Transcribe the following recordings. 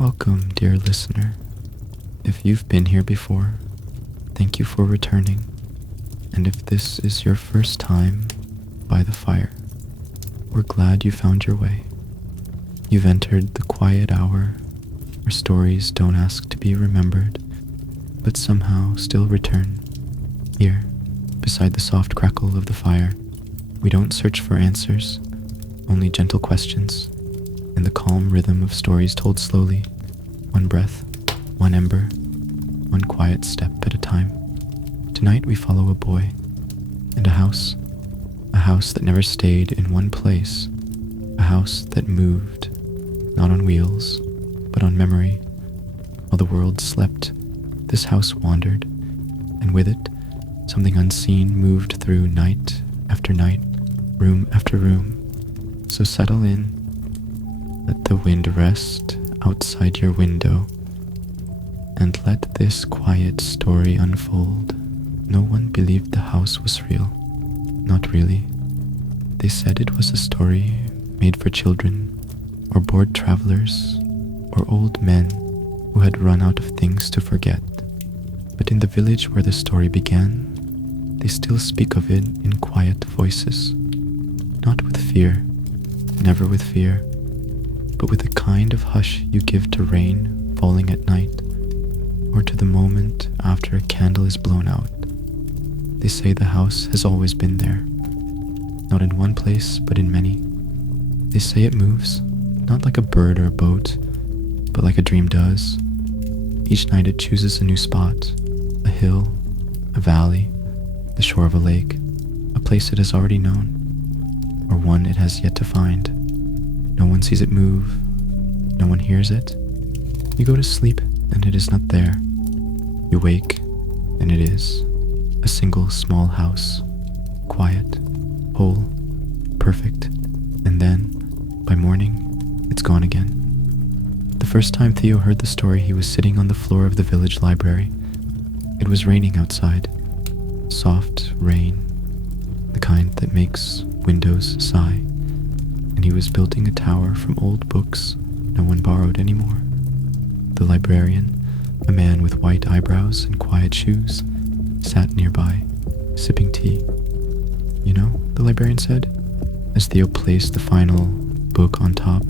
Welcome, dear listener. If you've been here before, thank you for returning. And if this is your first time by the fire, we're glad you found your way. You've entered the quiet hour where stories don't ask to be remembered, but somehow still return. Here, beside the soft crackle of the fire, we don't search for answers, only gentle questions, in the calm rhythm of stories told slowly, one breath, one ember, one quiet step at a time. Tonight we follow a boy and a house that never stayed in one place, a house that moved, not on wheels, but on memory. While the world slept, this house wandered, and with it, something unseen moved through night after night, room after room. So settle in, let the wind rest outside your window, and let this quiet story unfold. No one believed the house was real. Not really. They said it was a story made for children, or bored travelers, or old men who had run out of things to forget. But in the village where the story began, they still speak of it in quiet voices. Not with fear, never with fear, but with the kind of hush you give to rain falling at night, or to the moment after a candle is blown out. They say the house has always been there, not in one place, but in many. They say it moves, not like a bird or a boat, but like a dream does. Each night it chooses a new spot, a hill, a valley, the shore of a lake, a place it has already known, or one it has yet to find. No one sees it move, no one hears it. You go to sleep and it is not there. You wake and it is a single small house, quiet, whole, perfect, and then, by morning, it's gone again. The first time Theo heard the story, he was sitting on the floor of the village library. It was raining outside, soft rain, the kind that makes windows sigh, and he was building a tower from old books no one borrowed anymore. The librarian, a man with white eyebrows and quiet shoes, sat nearby, sipping tea. You know, the librarian said, as Theo placed the final book on top.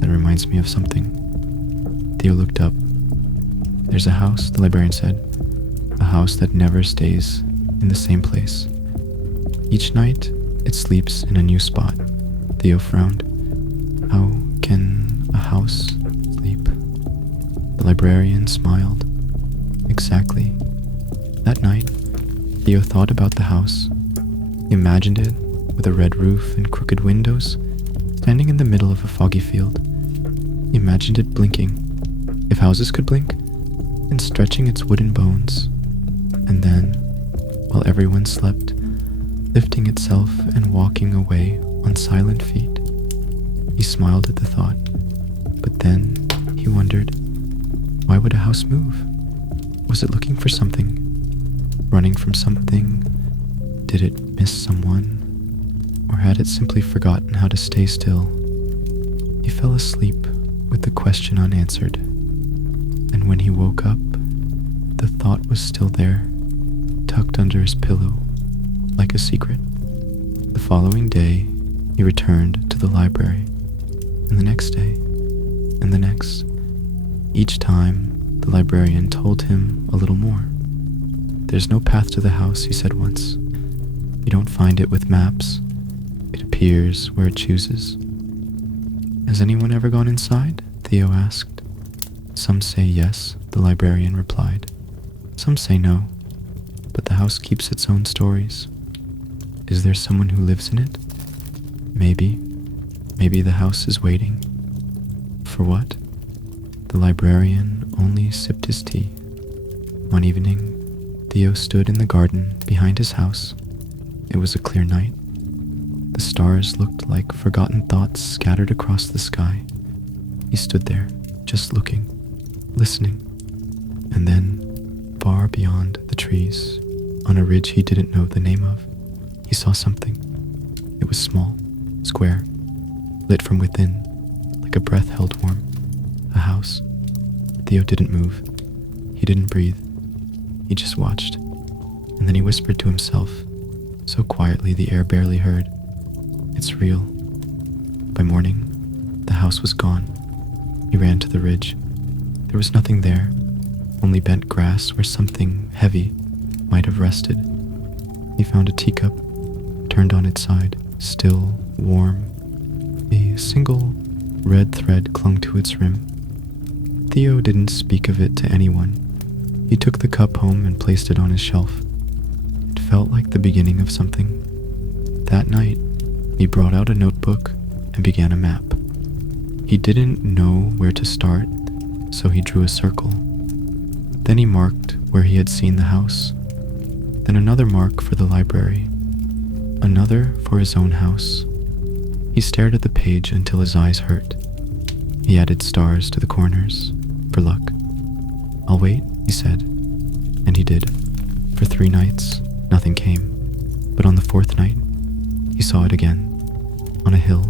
That reminds me of something. Theo looked up. There's a house, the librarian said, a house that never stays in the same place. Each night, it sleeps in a new spot. Theo frowned. How can a house sleep? The librarian smiled. Exactly. That night, Theo thought about the house. He imagined it with a red roof and crooked windows, standing in the middle of a foggy field. He imagined it blinking, if houses could blink, and stretching its wooden bones. And then, while everyone slept, lifting itself and walking away on silent feet. He smiled at the thought, but then he wondered, why would a house move? Was it looking for something? Running from something? Did it miss someone? Or had it simply forgotten how to stay still? He fell asleep with the question unanswered, and when he woke up, the thought was still there, tucked under his pillow, like a secret. The following day, he returned to the library, and the next day, and the next. Each time, the librarian told him a little more. There's no path to the house, he said once. You don't find it with maps. It appears where it chooses. Has anyone ever gone inside? Theo asked. Some say yes, the librarian replied. Some say no, but the house keeps its own stories. Is there someone who lives in it? Maybe. Maybe the house is waiting. For what? The librarian only sipped his tea. One evening, Theo stood in the garden behind his house. It was a clear night. The stars looked like forgotten thoughts scattered across the sky. He stood there, just looking, listening. And then, far beyond the trees, on a ridge he didn't know the name of, he saw something. It was small, square, lit from within, like a breath held warm. A house. Theo didn't move. He didn't breathe. He just watched. And then he whispered to himself, so quietly the air barely heard, "It's real." By morning, the house was gone. He ran to the ridge. There was nothing there, only bent grass where something heavy might have rested. He found a teacup, turned on its side, still, warm. A single red thread clung to its rim. Theo didn't speak of it to anyone. He took the cup home and placed it on his shelf. It felt like the beginning of something. That night, he brought out a notebook and began a map. He didn't know where to start, so he drew a circle. Then he marked where he had seen the house. Then another mark for the library. Another for his own house. He stared at the page until his eyes hurt. He added stars to the corners, for luck. "I'll wait," he said. And he did. For 3 nights, nothing came. But on the 4th night, he saw it again. On a hill,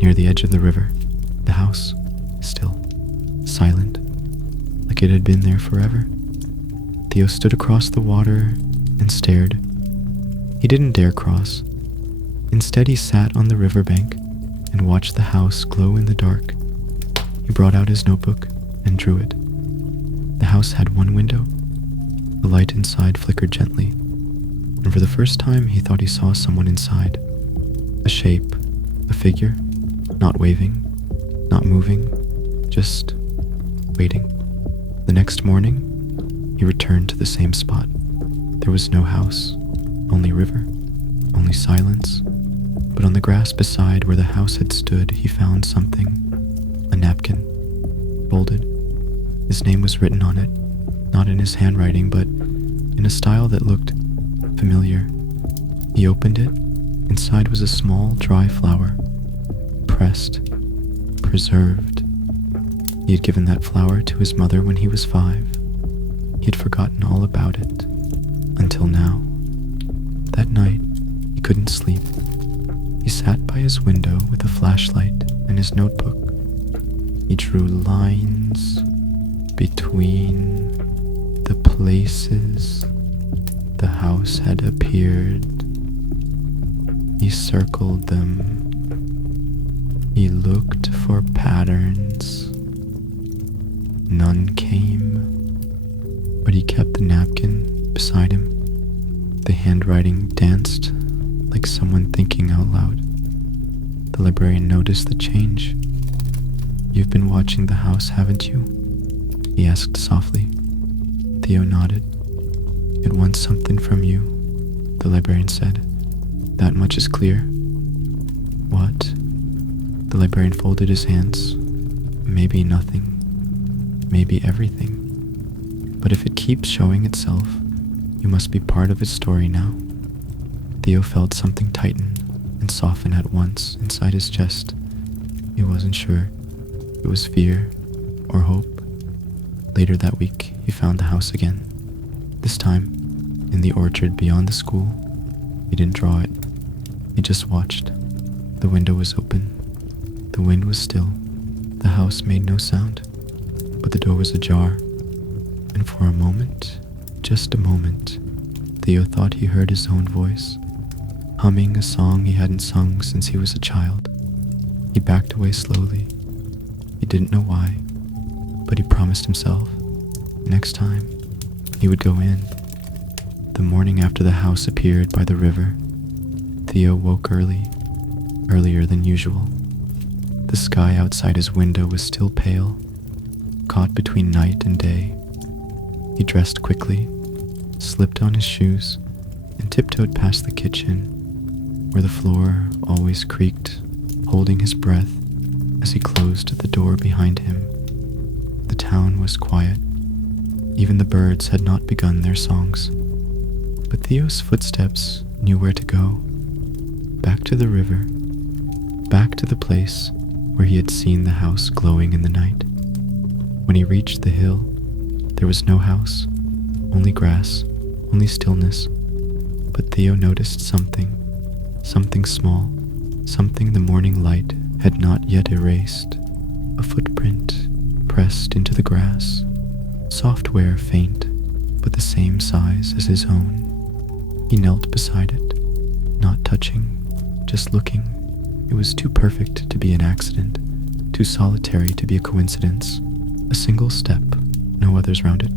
near the edge of the river. The house, still, silent, like it had been there forever. Theo stood across the water and stared. He didn't dare cross. Instead, he sat on the riverbank and watched the house glow in the dark. He brought out his notebook and drew it. The house had one window. The light inside flickered gently, and for the first time he thought he saw someone inside. A shape, a figure, not waving, not moving, just waiting. The next morning, he returned to the same spot. There was no house, only river, only silence. But on the grass beside where the house had stood, he found something. A napkin, folded. His name was written on it, not in his handwriting, but in a style that looked familiar. He opened it. Inside was a small, dry flower, pressed, preserved. He had given that flower to his mother when he was 5. He had forgotten all about it, until now. That night, he couldn't sleep. He sat by his window with a flashlight and his notebook. He drew lines between the places the house had appeared. He circled them. He looked for patterns. None came, but he kept the napkin beside him. The handwriting danced like someone thinking out loud. The librarian noticed the change. "You've been watching the house, haven't you?" he asked softly. Theo nodded. "It wants something from you," the librarian said. "That much is clear." "What?" The librarian folded his hands. "Maybe nothing. Maybe everything. But if it keeps showing itself, you must be part of its story now." Theo felt something tighten and soften at once inside his chest. He wasn't sure if it was fear or hope. Later that week, he found the house again. This time, in the orchard beyond the school. He didn't draw it. He just watched. The window was open. The wind was still. The house made no sound, but the door was ajar. And for a moment, just a moment, Theo thought he heard his own voice, humming a song he hadn't sung since he was a child. He backed away slowly. He didn't know why, but he promised himself, next time, he would go in. The morning after the house appeared by the river, Theo woke early, earlier than usual. The sky outside his window was still pale, caught between night and day. He dressed quickly, slipped on his shoes, and tiptoed past the kitchen, where the floor always creaked, holding his breath as he closed the door behind him. The town was quiet. Even the birds had not begun their songs. But Theo's footsteps knew where to go. Back to the river. Back to the place where he had seen the house glowing in the night. When he reached the hill, there was no house, only grass, only stillness. But Theo noticed something small, something the morning light had not yet erased. A footprint, pressed into the grass, software faint, but the same size as his own. He knelt beside it, not touching, just looking. It was too perfect to be an accident, too solitary to be a coincidence. A single step, no others round it,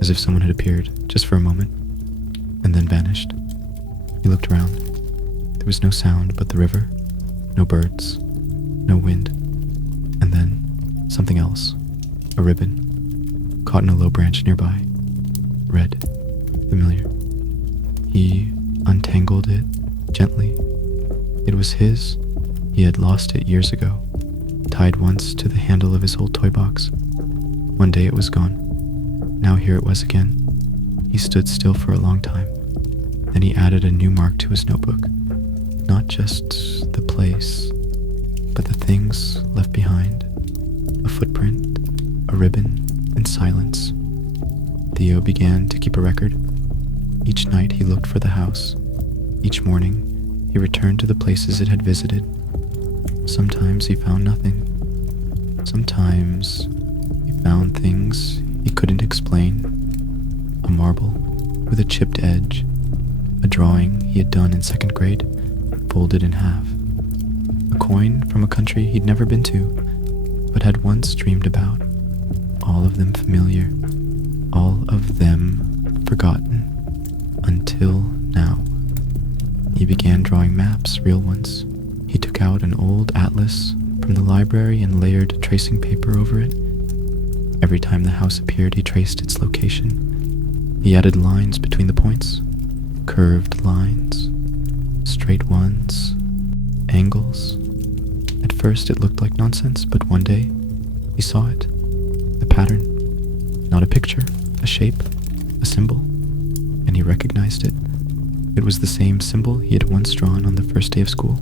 as if someone had appeared just for a moment, and then vanished. He looked around. There was no sound but the river, no birds, no wind, and then something else, a ribbon, caught in a low branch nearby, red, familiar. He untangled it gently. It was his. He had lost it years ago, tied once to the handle of his old toy box. One day it was gone. Now here it was again. He stood still for a long time. Then he added a new mark to his notebook. Not just the place, but the things left behind. A footprint, a ribbon, and silence. Theo began to keep a record. Each night he looked for the house. Each morning he returned to the places it had visited. Sometimes he found nothing. Sometimes he found things he couldn't explain. A marble with a chipped edge. A drawing he had done in second grade, folded in half. A coin from a country he'd never been to, but had once dreamed about. All of them familiar. All of them forgotten. Until now. He began drawing maps, real ones. He took out an old atlas from the library and layered tracing paper over it. Every time the house appeared, he traced its location. He added lines between the points, curved lines, straight ones, angles. At first it looked like nonsense, but one day he saw it. A pattern, not a picture, a shape, a symbol, and he recognized it. It was the same symbol he had once drawn on the first day of school.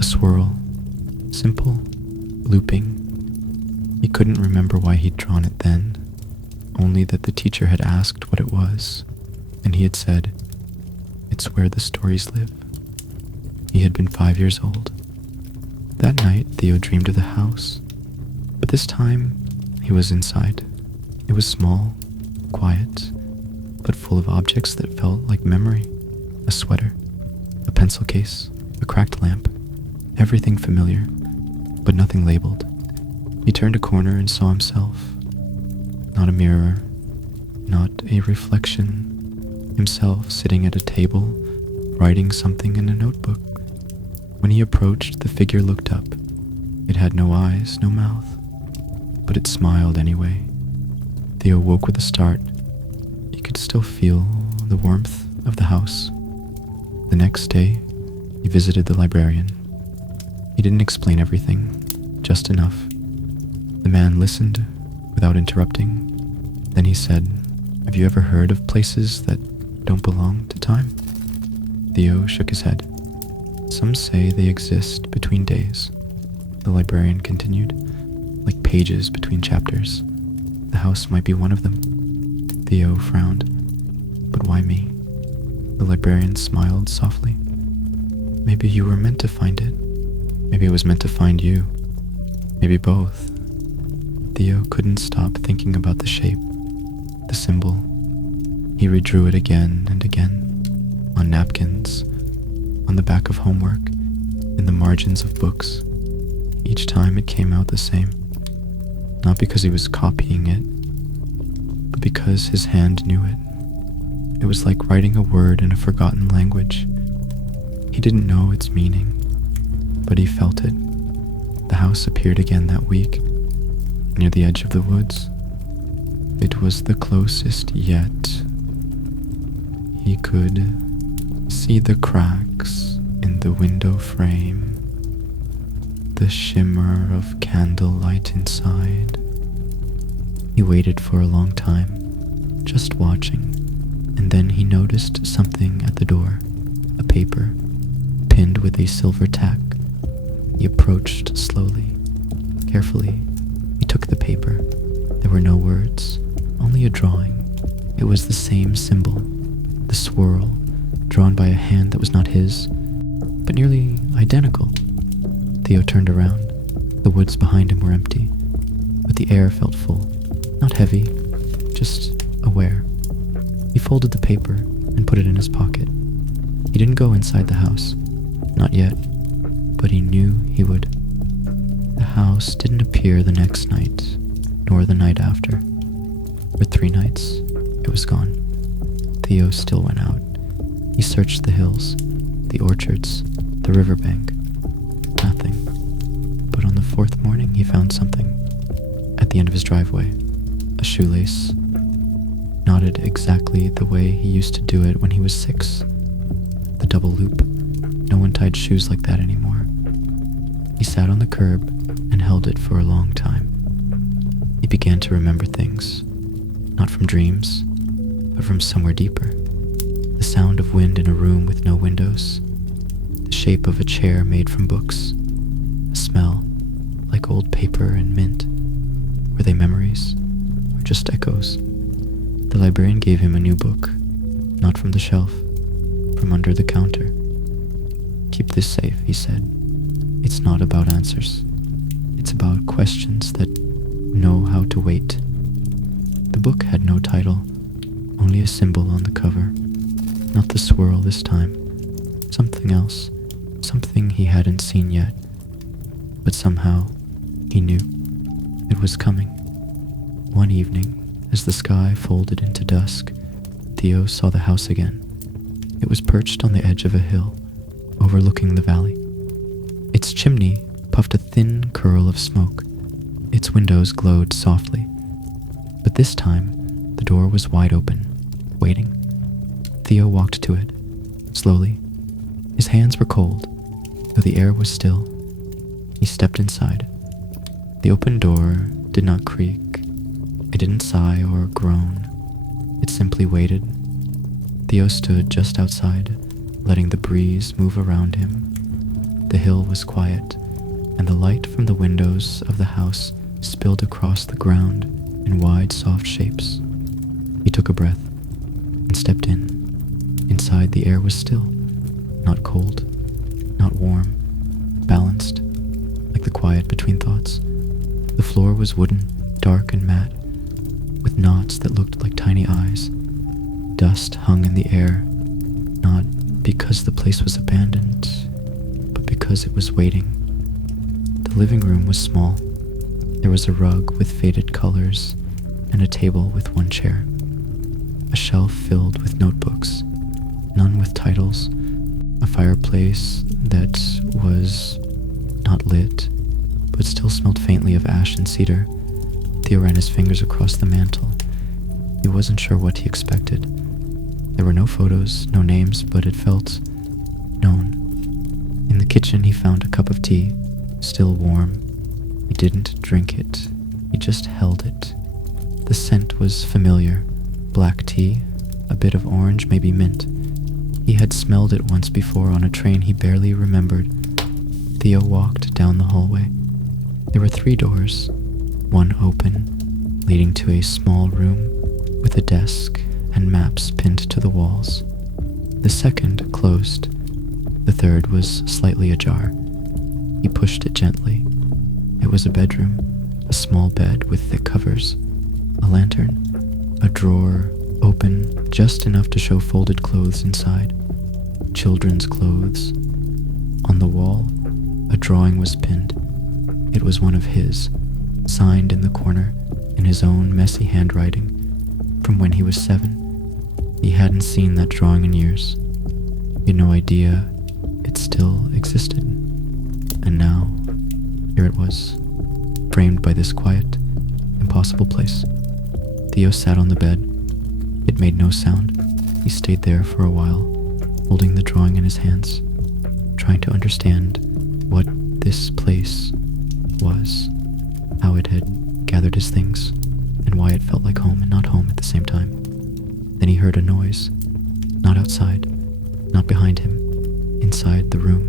A swirl, simple, looping. He couldn't remember why he'd drawn it then, only that the teacher had asked what it was, and he had said, "It's where the stories live." He had been 5 years old. That night, Theo dreamed of the house, but this time he was inside. It was small, quiet, but full of objects that felt like memory. A sweater, a pencil case, a cracked lamp, everything familiar, but nothing labeled. He turned a corner and saw himself. Not a mirror, not a reflection. Himself sitting at a table, writing something in a notebook. When he approached, the figure looked up. It had no eyes, no mouth, but it smiled anyway. Theo woke with a start. He could still feel the warmth of the house. The next day, he visited the librarian. He didn't explain everything, just enough. The man listened without interrupting. Then he said, "Have you ever heard of places that don't belong to time?" Theo shook his head. "Some say they exist between days," the librarian continued, "like pages between chapters. The house might be one of them." Theo frowned. "But why me?" The librarian smiled softly. "Maybe you were meant to find it. Maybe it was meant to find you. Maybe both." Theo couldn't stop thinking about the shape, the symbol. He redrew it again and again, on napkins, on the back of homework, in the margins of books. Each time it came out the same. Not because he was copying it, but because his hand knew it. It was like writing a word in a forgotten language. He didn't know its meaning, but he felt it. The house appeared again that week, near the edge of the woods. It was the closest yet. He could see the cracks in the window frame, the shimmer of candlelight inside. He waited for a long time, just watching, and then he noticed something at the door, a paper, pinned with a silver tack. He approached slowly, carefully. He took the paper. There were no words, only a drawing. It was the same symbol, the swirl, drawn by a hand that was not his, but nearly identical. Theo turned around. The woods behind him were empty. A but the air felt full. Not heavy, just aware. He folded the paper and put it in his pocket. He didn't go inside the house. Not yet, but he knew he would. The house didn't appear the next night, nor the night after. For 3 nights, it was gone. Theo still went out. He searched the hills, the orchards, the riverbank. Nothing. But on the 4th morning, he found something. At the end of his driveway, a shoelace. Knotted exactly the way he used to do it when he was 6. The double loop. No one tied shoes like that anymore. He sat on the curb and held it for a long time. He began to remember things, not from dreams, but from somewhere deeper. The sound of wind in a room with no windows, the shape of a chair made from books, a smell like old paper and mint. Were they memories, or just echoes? The librarian gave him a new book, not from the shelf, from under the counter. "Keep this safe," he said. "It's not about answers. It's about questions that know how to wait." The book had no title, only a symbol on the cover. Not the swirl this time. Something else. Something he hadn't seen yet. But somehow, he knew. It was coming. One evening, as the sky folded into dusk, Theo saw the house again. It was perched on the edge of a hill, overlooking the valley. Its chimney puffed a thin curl of smoke. Its windows glowed softly. But this time, the door was wide open, waiting. Theo walked to it, slowly. His hands were cold, though the air was still. He stepped inside. The open door did not creak. It didn't sigh or groan. It simply waited. Theo stood just outside, letting the breeze move around him. The hill was quiet, and the light from the windows of the house spilled across the ground in wide, soft shapes. He took a breath and stepped in. Inside, the air was still, not cold, not warm, balanced, like the quiet between thoughts. The floor was wooden, dark and matte, with knots that looked like tiny eyes. Dust hung in the air, not because the place was abandoned, but because it was waiting. The living room was small. There was a rug with faded colors and a table with one chair. A shelf filled with notebooks, none with titles. A fireplace that was not lit, but still smelled faintly of ash and cedar. Theo ran his fingers across the mantel. He wasn't sure what he expected. There were no photos, no names, but it felt known. In the kitchen, he found a cup of tea, still warm. He didn't drink it. He just held it. The scent was familiar. Black tea, a bit of orange, maybe mint. He had smelled it once before on a train he barely remembered. Theo walked down the hallway. There were 3 doors, one open, leading to a small room with a desk and maps pinned to the walls. The second closed. The third was slightly ajar. He pushed it gently. It was a bedroom, a small bed with thick covers, a lantern, a drawer open just enough to show folded clothes inside, children's clothes. On the wall, a drawing was pinned. It was one of his, signed in the corner in his own messy handwriting from when he was 7. He hadn't seen that drawing in years. He had no idea it still existed. And now, here it was, framed by this quiet, impossible place. Theo sat on the bed. It made no sound. He stayed there for a while, holding the drawing in his hands, trying to understand what this place was, how it had gathered his things, and why it felt like home and not home at the same time. Then he heard a noise, not outside, not behind him, inside the room.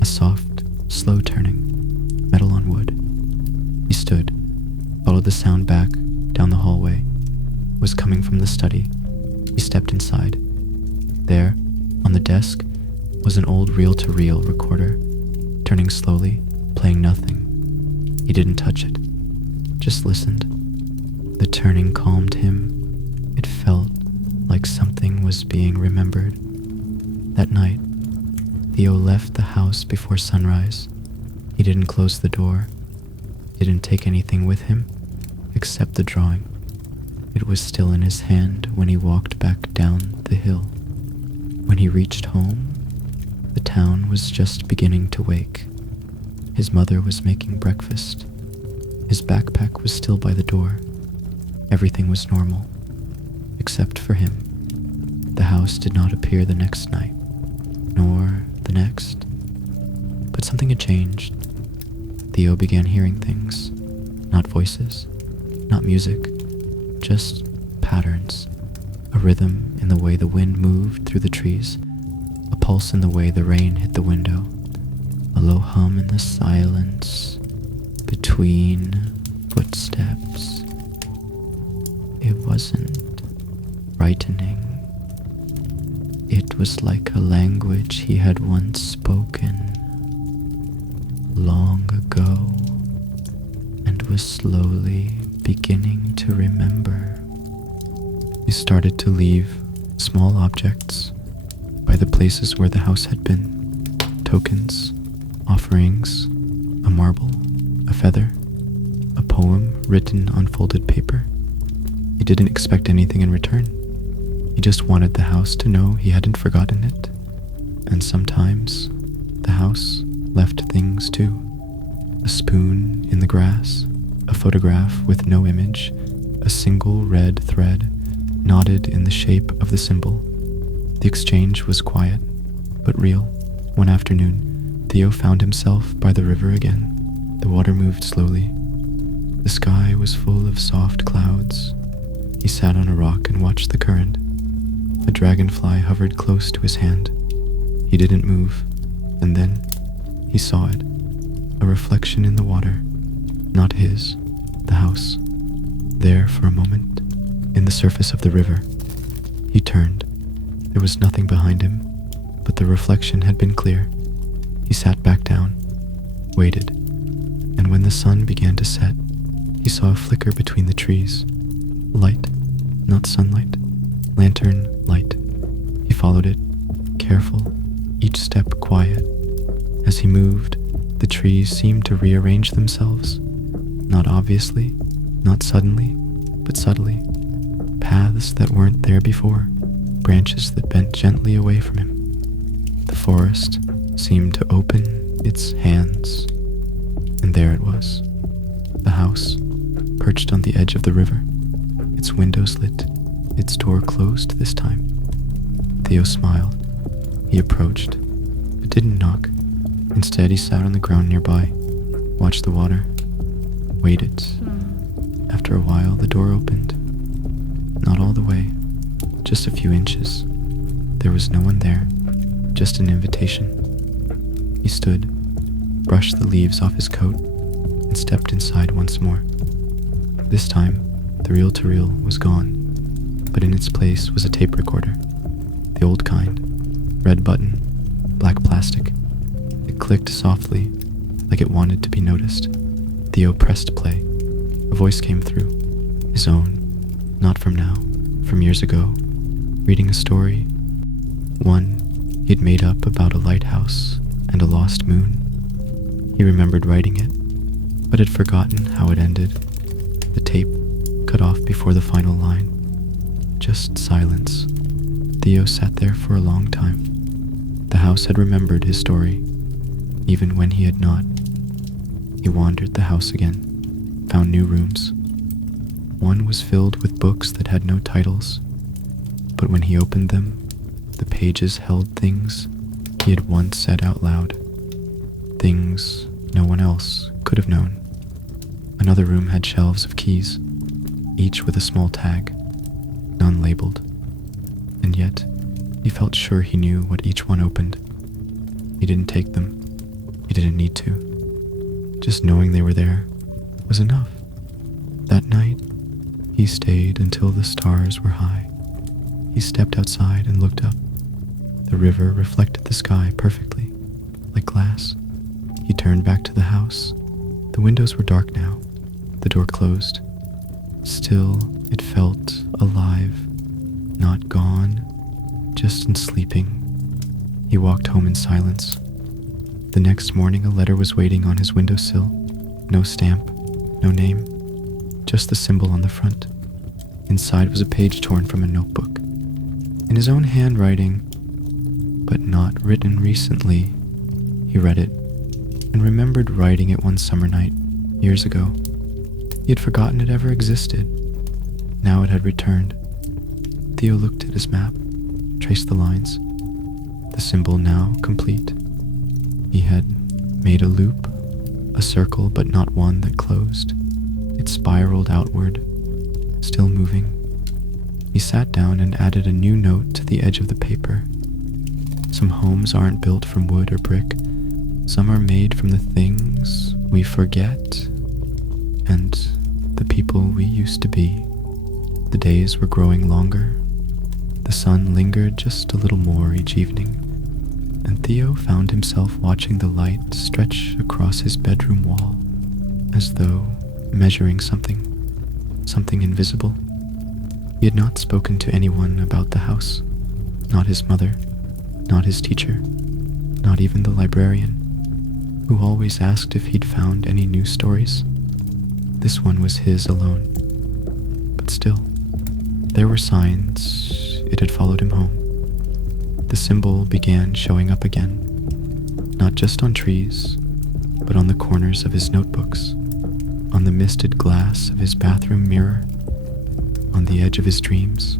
A soft, slow turning, metal on wood. He stood, followed the sound back down the hallway. It was coming from the study. He stepped inside. There, on the desk, was an old reel-to-reel recorder, turning slowly, playing nothing. He didn't touch it, just listened. The turning calmed him. It felt like something was being remembered. That night, Theo left the house before sunrise. He didn't close the door, didn't take anything with him except the drawing. It was still in his hand when he walked back down the hill. When he reached home, the town was just beginning to wake. His mother was making breakfast. His backpack was still by the door. Everything was normal, except for him. The house did not appear the next night, nor the next. But something had changed. Theo began hearing things. Not voices, not music, just patterns. A rhythm in the way the wind moved through the trees, a pulse in the way the rain hit the window, a low hum in the silence between footsteps. It wasn't frightening. It was like a language he had once spoken long ago and was slowly beginning to remember. He started to leave small objects by the places where the house had been. Tokens, offerings, a marble, a feather, a poem written on folded paper. He didn't expect anything in return. He just wanted the house to know he hadn't forgotten it. And sometimes the house left things too. A spoon in the grass, a photograph with no image, a single red thread knotted in the shape of the symbol. The exchange was quiet, but real. One afternoon, Theo found himself by the river again. The water moved slowly. The sky was full of soft clouds. He sat on a rock and watched the current. A dragonfly hovered close to his hand. He didn't move, and then he saw it. A reflection in the water. Not his, the house. There for a moment, in the surface of the river. He turned. There was nothing behind him, but the reflection had been clear. He sat back down, waited, and when the sun began to set, he saw a flicker between the trees. Light, not sunlight. Lantern light. He followed it, careful, each step quiet. As he moved, the trees seemed to rearrange themselves, not obviously, not suddenly, but subtly. Paths that weren't there before, branches that bent gently away from him. The forest seemed to open its hands, and there it was, the house, perched on the edge of the river, its windows lit, its door closed this time. Theo smiled. He approached, but didn't knock. Instead, he sat on the ground nearby, watched the water, waited. After a while, the door opened. Not all the way, just a few inches. There was no one there, just an invitation. He stood, brushed the leaves off his coat, and stepped inside once more. This time, the reel-to-reel was gone, but in its place was a tape recorder. The old kind, red button, black plastic. It clicked softly, like it wanted to be noticed. Theo pressed play. A voice came through, his own, not from now, from years ago, reading a story, one he'd made up about a lighthouse and a lost moon. He remembered writing it, but had forgotten how it ended. The tape cut off before the final line. Just silence. Theo sat there for a long time. The house had remembered his story, even when he had not. He wandered the house again, found new rooms. One was filled with books that had no titles, but when he opened them, the pages held things he had once said out loud, things no one else could have known. Another room had shelves of keys, each with a small tag, none labeled, and yet he felt sure he knew what each one opened. He didn't take them. He didn't need to. Just knowing they were there was enough. That night, he stayed until the stars were high. He stepped outside and looked up. The river reflected the sky perfectly, like glass. He turned back to the house. The windows were dark now. The door closed. Still, it felt alive, not gone, just in sleeping. He walked home in silence. The next morning, a letter was waiting on his windowsill. No stamp, no name, just the symbol on the front. Inside was a page torn from a notebook. In his own handwriting, but not written recently. He read it and remembered writing it one summer night, years ago. He had forgotten it ever existed. Now it had returned. Theo looked at his map, traced the lines, the symbol now complete. He had made a loop, a circle, but not one that closed. It spiraled outward, still moving. He sat down and added a new note to the edge of the paper. Some homes aren't built from wood or brick. Some are made from the things we forget and the people we used to be. The days were growing longer. The sun lingered just a little more each evening, and Theo found himself watching the light stretch across his bedroom wall, as though measuring something invisible. He had not spoken to anyone about the house, not his mother, not his teacher, not even the librarian, who always asked if he'd found any new stories. This one was his alone. But still, there were signs it had followed him home. The symbol began showing up again, not just on trees, but on the corners of his notebooks, on the misted glass of his bathroom mirror, on the edge of his dreams.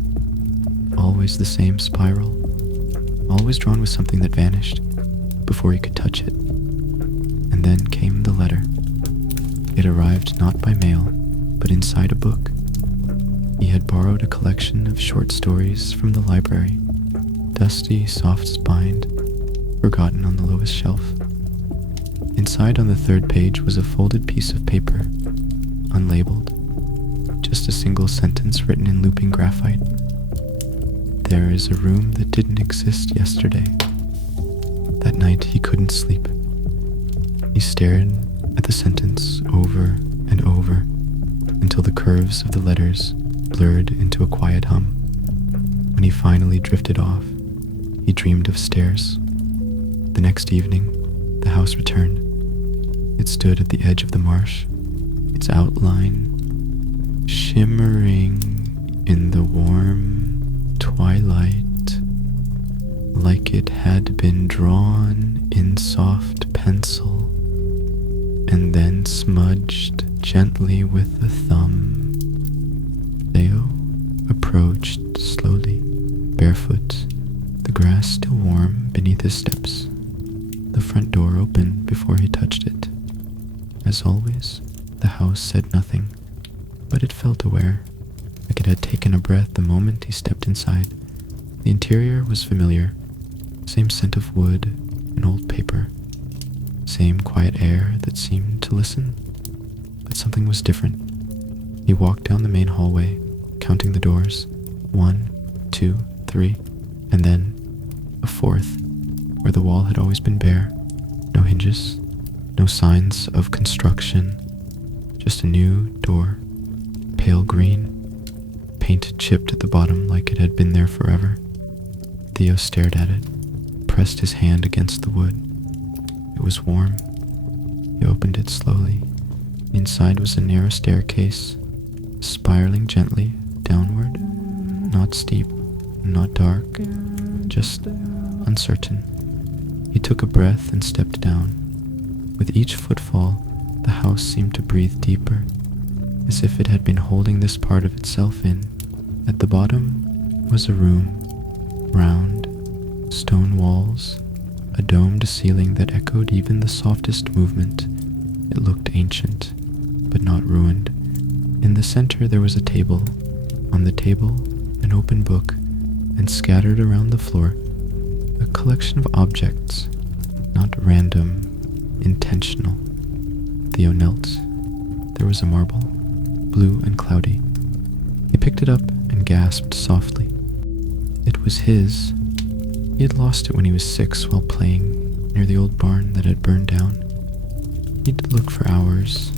Always the same spiral, always drawn with something that vanished before he could touch it. And then came the letter. It arrived not by mail, but inside a book. He had borrowed a collection of short stories from the library, dusty, soft-spined, forgotten on the lowest shelf. Inside on the third page was a folded piece of paper, unlabeled, just a single sentence written in looping graphite. There is a room that didn't exist yesterday. That night he couldn't sleep. He stared at the sentence over and over until the curves of the letters blurred into a quiet hum. When he finally drifted off, he dreamed of stairs. The next evening, the house returned. It stood at the edge of the marsh, its outline shimmering in the warm twilight, like it had been drawn in soft pencil and then smudged gently with a thumb. Theo approached slowly, barefoot, the grass still warm beneath his steps. The front door opened before he touched it. As always, the house said nothing, but it felt aware, like it had taken a breath the moment he stepped inside. The interior was familiar, same scent of wood and old paper, same quiet air that seemed to listen, but something was different. He walked down the main hallway, counting the doors, 1, 2, 3, and then a fourth, where the wall had always been bare, no hinges, no signs of construction, just a new door, pale green, paint chipped at the bottom like it had been there forever. Theo stared at it, pressed his hand against the wood. It was warm. He opened it slowly. Inside was a narrow staircase, spiraling gently downward, not steep, not dark, just uncertain. He took a breath and stepped down. With each footfall, the house seemed to breathe deeper, as if it had been holding this part of itself in. At the bottom was a room, round, stone walls, a domed ceiling that echoed even the softest movement. It looked ancient, but not ruined. In the center there was a table. On the table, an open book, and scattered around the floor, a collection of objects, not random, intentional. Theo knelt. There was a marble, blue and cloudy. He picked it up and gasped softly. It was his. He had lost it when he was 6 while playing near the old barn that had burned down. He'd looked for hours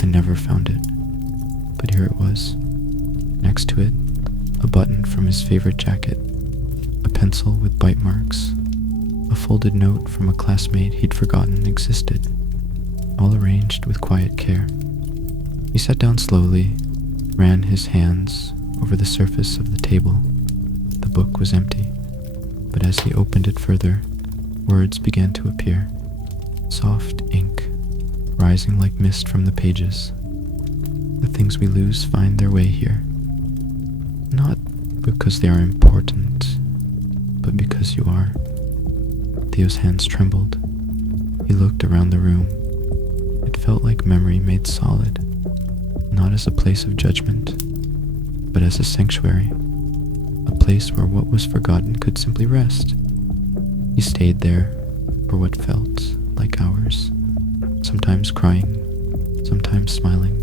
and never found it. but here it was. Next to it, a button from his favorite jacket, a pencil with bite marks, a folded note from a classmate he'd forgotten existed, all arranged with quiet care. He sat down slowly, ran his hands over the surface of the table. The book was empty, but as he opened it further, words began to appear, soft ink, rising like mist from the pages. The things we lose find their way here, not because they are important, but because you are. Theo's hands trembled. He looked around the room. It felt like memory made solid, not as a place of judgment, but as a sanctuary, a place where what was forgotten could simply rest. He stayed there for what felt like hours, sometimes crying, sometimes smiling,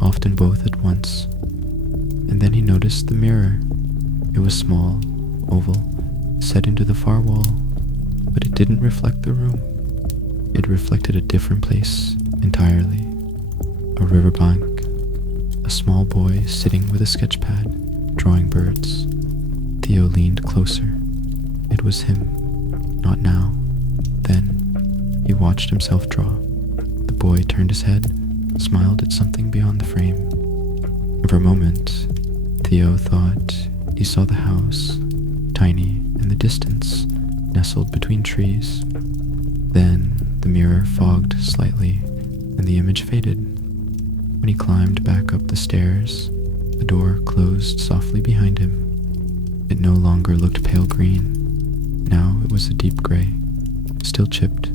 often both at once. And then he noticed the mirror. It was small, oval, set into the far wall, but it didn't reflect the room. It reflected a different place entirely. A riverbank, a small boy sitting with a sketch pad, drawing birds. Theo leaned closer. It was him. Not now. Then, he watched himself draw. The boy turned his head, smiled at something beyond the frame. And for a moment, Theo thought he saw the house, tiny in the distance, nestled between trees. Then the mirror fogged slightly, and the image faded. When he climbed back up the stairs, the door closed softly behind him. It no longer looked pale green. Now it was a deep gray, still chipped,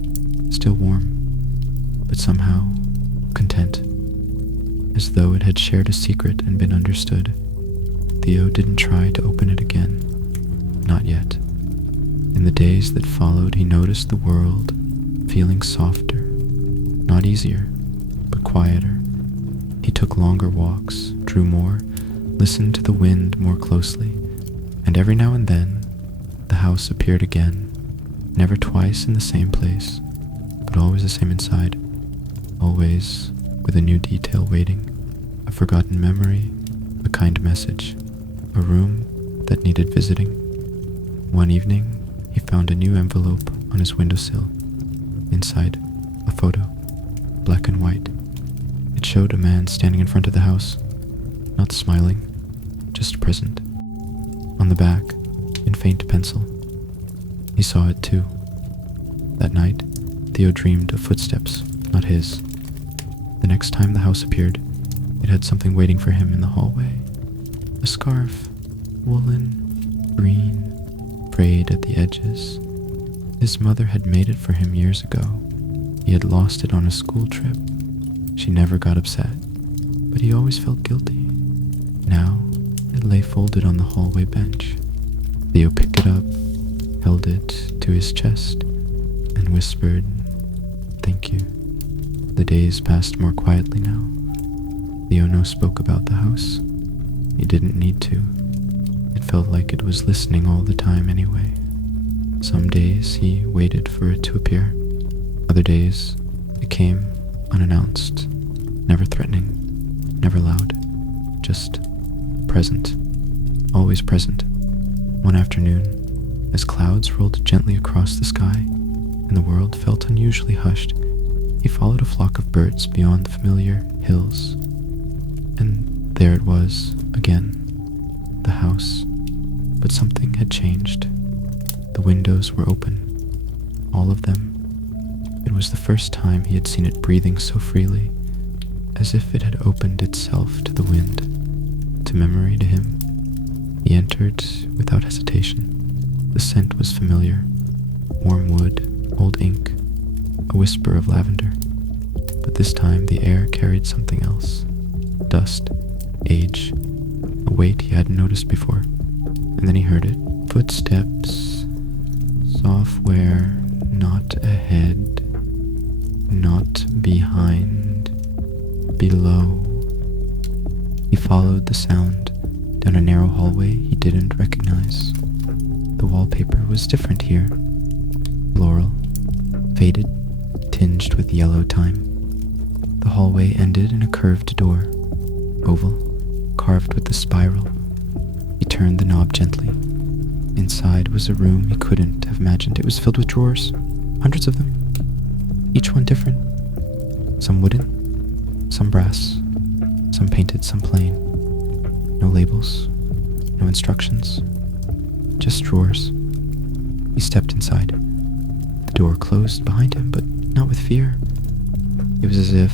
still warm, but somehow content, as though it had shared a secret and been understood. Theo didn't try to open it again. Not yet. In the days that followed, he noticed the world feeling softer, not easier, but quieter. He took longer walks, drew more, listened to the wind more closely, and every now and then, the house appeared again, never twice in the same place, but always the same inside, always with a new detail waiting, a forgotten memory, a kind message, a room that needed visiting. One evening, he found a new envelope on his windowsill. Inside, a photo, black and white. It showed a man standing in front of the house, not smiling, just present. On the back, in faint pencil, he saw it too. That night, Theo dreamed of footsteps, not his. The next time the house appeared, it had something waiting for him in the hallway. A scarf, woolen, green, frayed at the edges. His mother had made it for him years ago. He had lost it on a school trip. She never got upset, but he always felt guilty. Now, it lay folded on the hallway bench. Theo picked it up, held it to his chest, and whispered, "Thank you." The days passed more quietly now. Theo no spoke about the house. He didn't need to. It felt like it was listening all the time anyway. Some days he waited for it to appear. Other days, it came unannounced, never threatening, never loud, just present, always present. One afternoon, as clouds rolled gently across the sky and the world felt unusually hushed, he followed a flock of birds beyond the familiar hills. And there it was, again, the house. But something had changed. The windows were open, all of them. It was the first time he had seen it breathing so freely, as if it had opened itself to the wind, to memory, to him. He entered without hesitation. The scent was familiar. Warm wood, old ink, a whisper of lavender. But this time the air carried something else. Dust, age, a weight he hadn't noticed before. And then he heard it. Footsteps, software, not ahead, not behind, below. He followed the sound down a narrow hallway he didn't recognize. The wallpaper was different here. Floral, faded, tinged with yellow time. The hallway ended in a curved door, oval, carved with the spiral. He turned the knob gently. Inside was a room he couldn't have imagined. It was filled with drawers, hundreds of them, each one different. Some wooden, some brass, some painted, some plain. No labels, no instructions, just drawers. He stepped inside. The door closed behind him, but not with fear. It was as if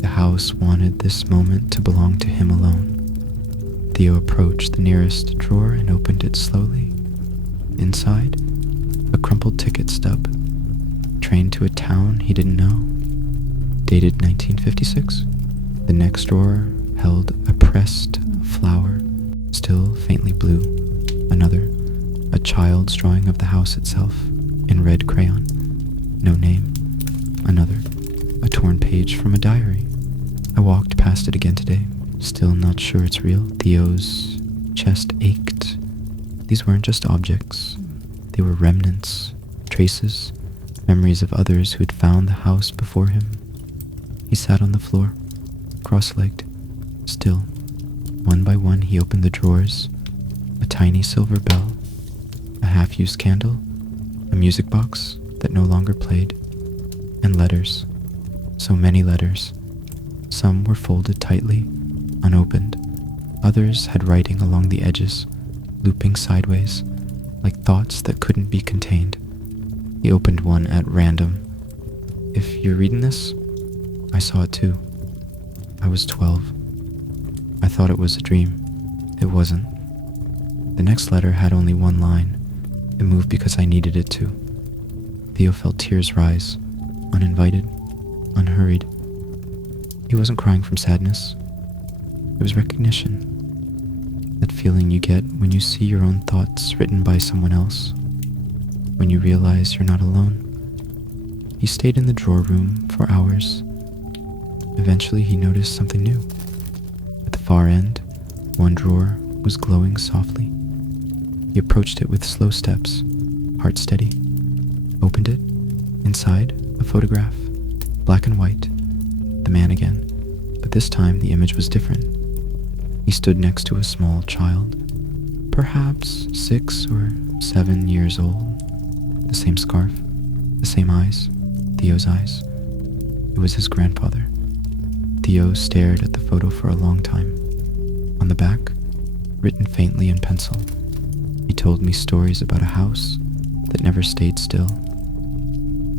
the house wanted this moment to belong to him alone. Theo approached the nearest drawer and opened it slowly. Inside, a crumpled ticket stub. Train to a town he didn't know. Dated 1956. The next drawer held a pressed flower, still faintly blue. Another, a child's drawing of the house itself, in red crayon. No name. Another, a torn page from a diary. I walked past it again today, still not sure it's real. Theo's chest ached. These weren't just objects. They were remnants, traces, memories of others who had found the house before him. He sat on the floor, cross-legged, still. One by one he opened the drawers. A tiny silver bell, a half-used candle, a music box that no longer played, and letters. So many letters. Some were folded tightly, unopened. Others had writing along the edges, looping sideways, like thoughts that couldn't be contained. He opened one at random. If you're reading this, I saw it too. I was 12. I thought it was a dream. It wasn't. The next letter had only one line. It moved because I needed it to. Theo felt tears rise, uninvited, unhurried. He wasn't crying from sadness. It was recognition. That feeling you get when you see your own thoughts written by someone else. When you realize you're not alone. He stayed in the drawer room for hours. Eventually he noticed something new. At the far end, one drawer was glowing softly. He approached it with slow steps, heart steady. Opened it. Inside, a photograph, black and white. The man again, but this time the image was different. He stood next to a small child, perhaps 6 or 7 years old. The same scarf, the same eyes, Theo's eyes. It was his grandfather. Theo stared at the photo for a long time. On the back, written faintly in pencil, he told me stories about a house that never stayed still.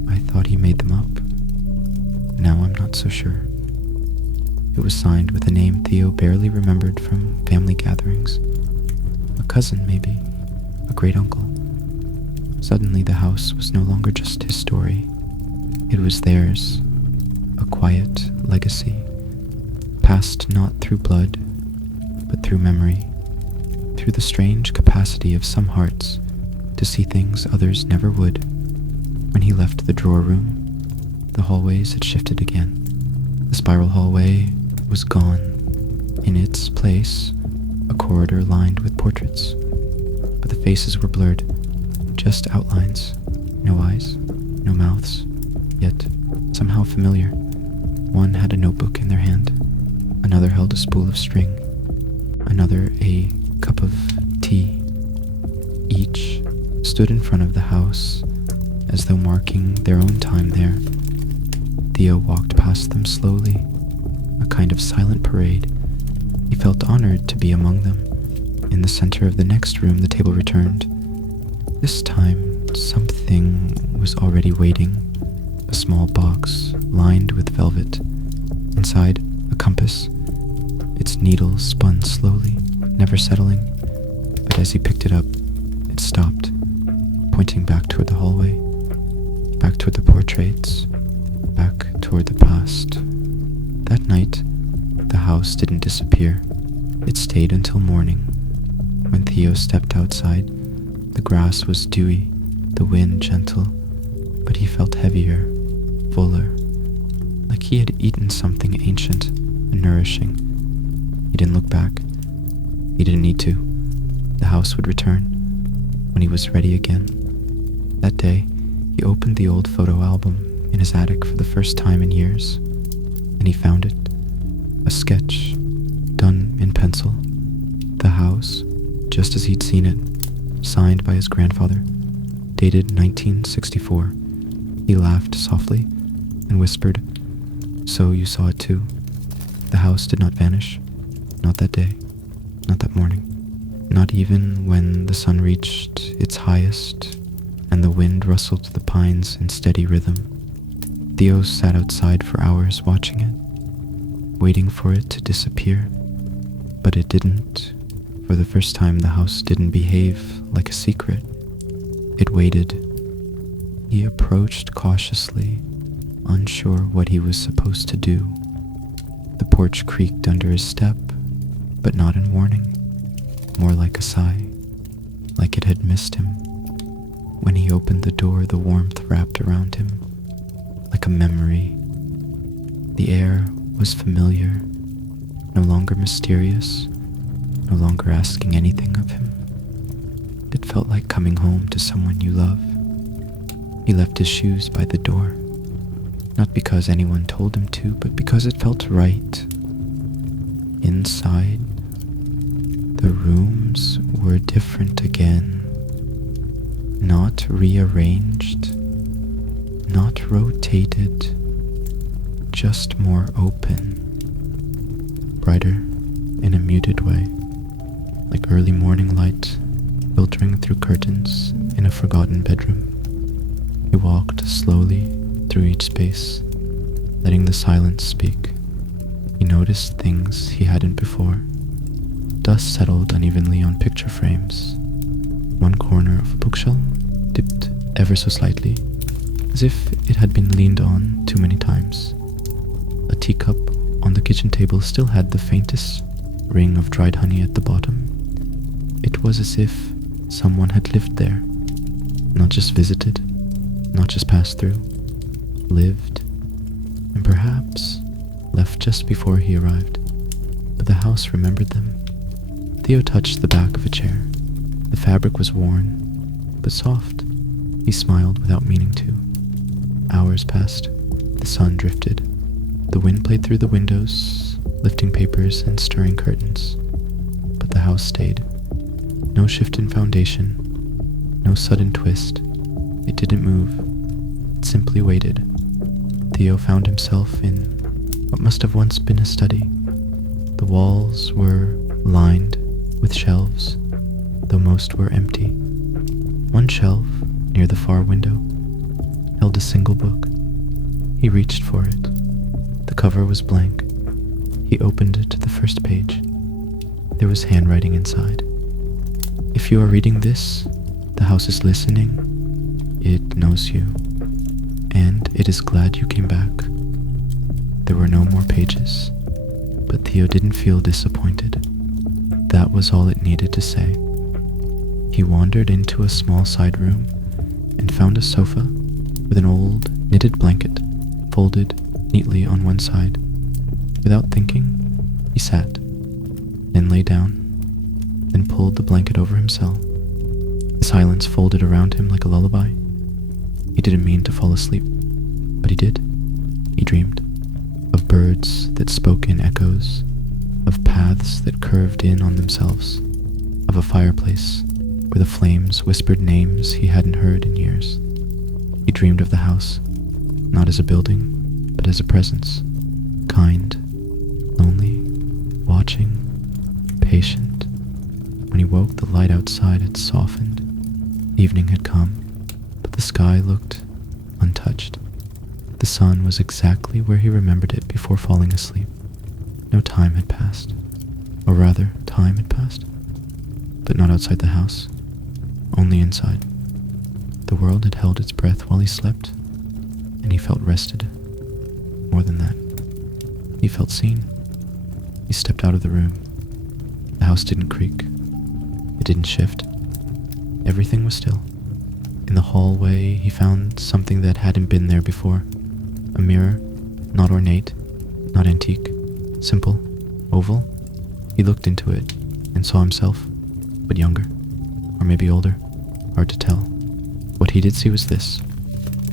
I thought he made them up. Now I'm not so sure. It was signed with a name Theo barely remembered from family gatherings. A cousin, maybe. A great-uncle. Suddenly the house was no longer just his story. It was theirs. A quiet legacy. Passed not through blood, but through memory. Through the strange capacity of some hearts to see things others never would. When he left the drawer room, the hallways had shifted again. The spiral hallway was gone. In its place, a corridor lined with portraits. But the faces were blurred, just outlines. No eyes, no mouths, yet somehow familiar. One had a notebook in their hand. Another held a spool of string. Another a cup of tea. Each stood in front of the house as though marking their own time there. Theo walked past them slowly, a kind of silent parade. He felt honored to be among them. In the center of the next room, the table returned. This time, something was already waiting. A small box lined with velvet. Inside, a compass. Its needle spun slowly, never settling. But as he picked it up, it stopped, pointing back toward the hallway, back toward the portraits, back toward the past. That night, the house didn't disappear. It stayed until morning. When Theo stepped outside, the grass was dewy, the wind gentle, but he felt heavier, fuller, like he had eaten something ancient and nourishing. He didn't look back. He didn't need to. The house would return when he was ready again. That day, he opened the old photo album in his attic for the first time in years, and he found it, a sketch just as he'd seen it, signed by his grandfather, dated 1964. He laughed softly and whispered, "So you saw it too?" The house did not vanish. Not that day. Not that morning. Not even when the sun reached its highest and the wind rustled the pines in steady rhythm. Theo sat outside for hours watching it, waiting for it to disappear. But it didn't. For the first time, the house didn't behave like a secret. It waited. He approached cautiously, unsure what he was supposed to do. The porch creaked under his step, but not in warning, more like a sigh, like it had missed him. When he opened the door, the warmth wrapped around him, like a memory. The air was familiar, no longer mysterious, no longer asking anything of him. It felt like coming home to someone you love. He left his shoes by the door, not because anyone told him to, but because it felt right. Inside, the rooms were different again, not rearranged, not rotated, just more open, brighter in a muted way, like early morning light filtering through curtains in a forgotten bedroom. He walked slowly through each space, letting the silence speak. He noticed things he hadn't before. Dust settled unevenly on picture frames. One corner of a bookshelf dipped ever so slightly, as if it had been leaned on too many times. A teacup on the kitchen table still had the faintest ring of dried honey at the bottom. It was as if someone had lived there, not just visited, not just passed through, lived, and perhaps left just before he arrived. But the house remembered them. Theo touched the back of a chair. The fabric was worn, but soft. He smiled without meaning to. Hours passed. The sun drifted. The wind played through the windows, lifting papers and stirring curtains. But the house stayed. No shift in foundation, no sudden twist. It didn't move. It simply waited. Theo found himself in what must have once been a study. The walls were lined with shelves, though most were empty. One shelf, near the far window, held a single book. He reached for it. The cover was blank. He opened it to the first page. There was handwriting inside. "If you are reading this, the house is listening. It knows you, and it is glad you came back." There were no more pages, but Theo didn't feel disappointed. That was all it needed to say. He wandered into a small side room and found a sofa with an old knitted blanket folded neatly on one side. Without thinking, he sat, then lay down, then pulled the blanket over himself. The silence folded around him like a lullaby. He didn't mean to fall asleep, but he did. He dreamed of birds that spoke in echoes, of paths that curved in on themselves, of a fireplace where the flames whispered names he hadn't heard in years. He dreamed of the house, not as a building, but as a presence, kind, lonely, watching, patient. When he woke, the light outside had softened. Evening had come, but the sky looked untouched. The sun was exactly where he remembered it before falling asleep. No time had passed. Or rather, time had passed. But not outside the house, only inside. The world had held its breath while he slept, and he felt rested. More than that, he felt seen. He stepped out of the room. The house didn't creak. It didn't shift. Everything was still. In the hallway, he found something that hadn't been there before. A mirror, not ornate, not antique, simple, oval. He looked into it and saw himself, but younger, or maybe older, hard to tell. What he did see was this.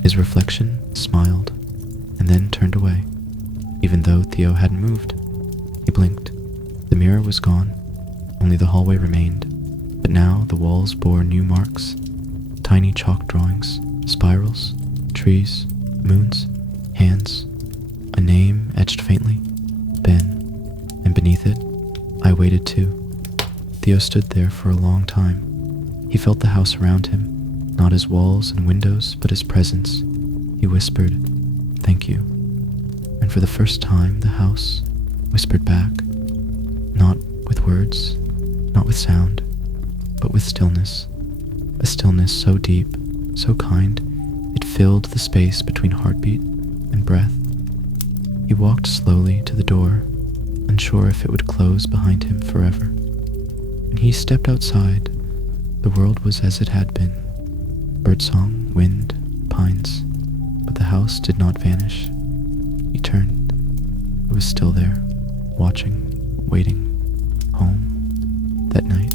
His reflection smiled, and then turned away, even though Theo hadn't moved. He blinked. The mirror was gone, only the hallway remained. But now the walls bore new marks, tiny chalk drawings, spirals, trees, moons, hands, a name etched faintly, Ben, and beneath it, I waited too. Theo stood there for a long time. He felt the house around him, not his walls and windows, but his presence. He whispered, "Thank you." And for the first time, the house whispered back, not with words, not with sound, but with stillness. A stillness so deep, so kind, it filled the space between heartbeat and breath. He walked slowly to the door, unsure if it would close behind him forever. When he stepped outside, the world was as it had been. Birdsong, wind, pines. But the house did not vanish. He turned. It was still there, watching, waiting, home. That night,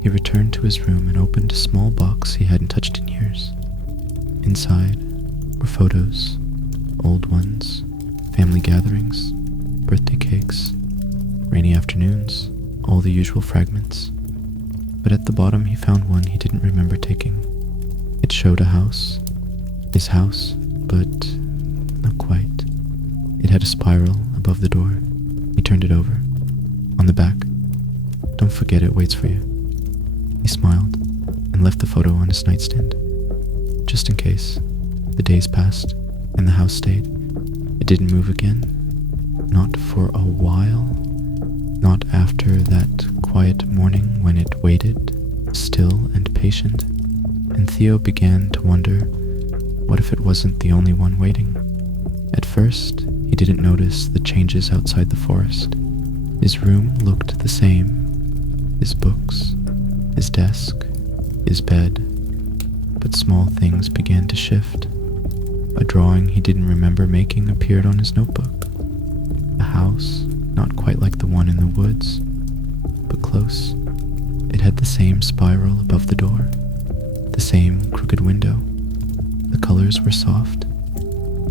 he returned to his room and opened a small box he hadn't touched in years. Inside were photos, old ones, family gatherings, birthday cakes, rainy afternoons, all the usual fragments. But at the bottom he found one he didn't remember taking. It showed a house, his house, but not quite. It had a spiral above the door. He turned it over. On the back, "Don't forget it waits for you." He smiled and left the photo on his nightstand. Just in case. The days passed, and the house stayed. It didn't move again. Not for a while. Not after that quiet morning when it waited, still and patient. And Theo began to wonder, what if it wasn't the only one waiting? At first, he didn't notice the changes outside the forest. His room looked the same. His books, his desk, his bed. But small things began to shift. A drawing he didn't remember making appeared on his notebook. A house, not quite like the one in the woods, but close. It had the same spiral above the door, the same crooked window. The colors were soft,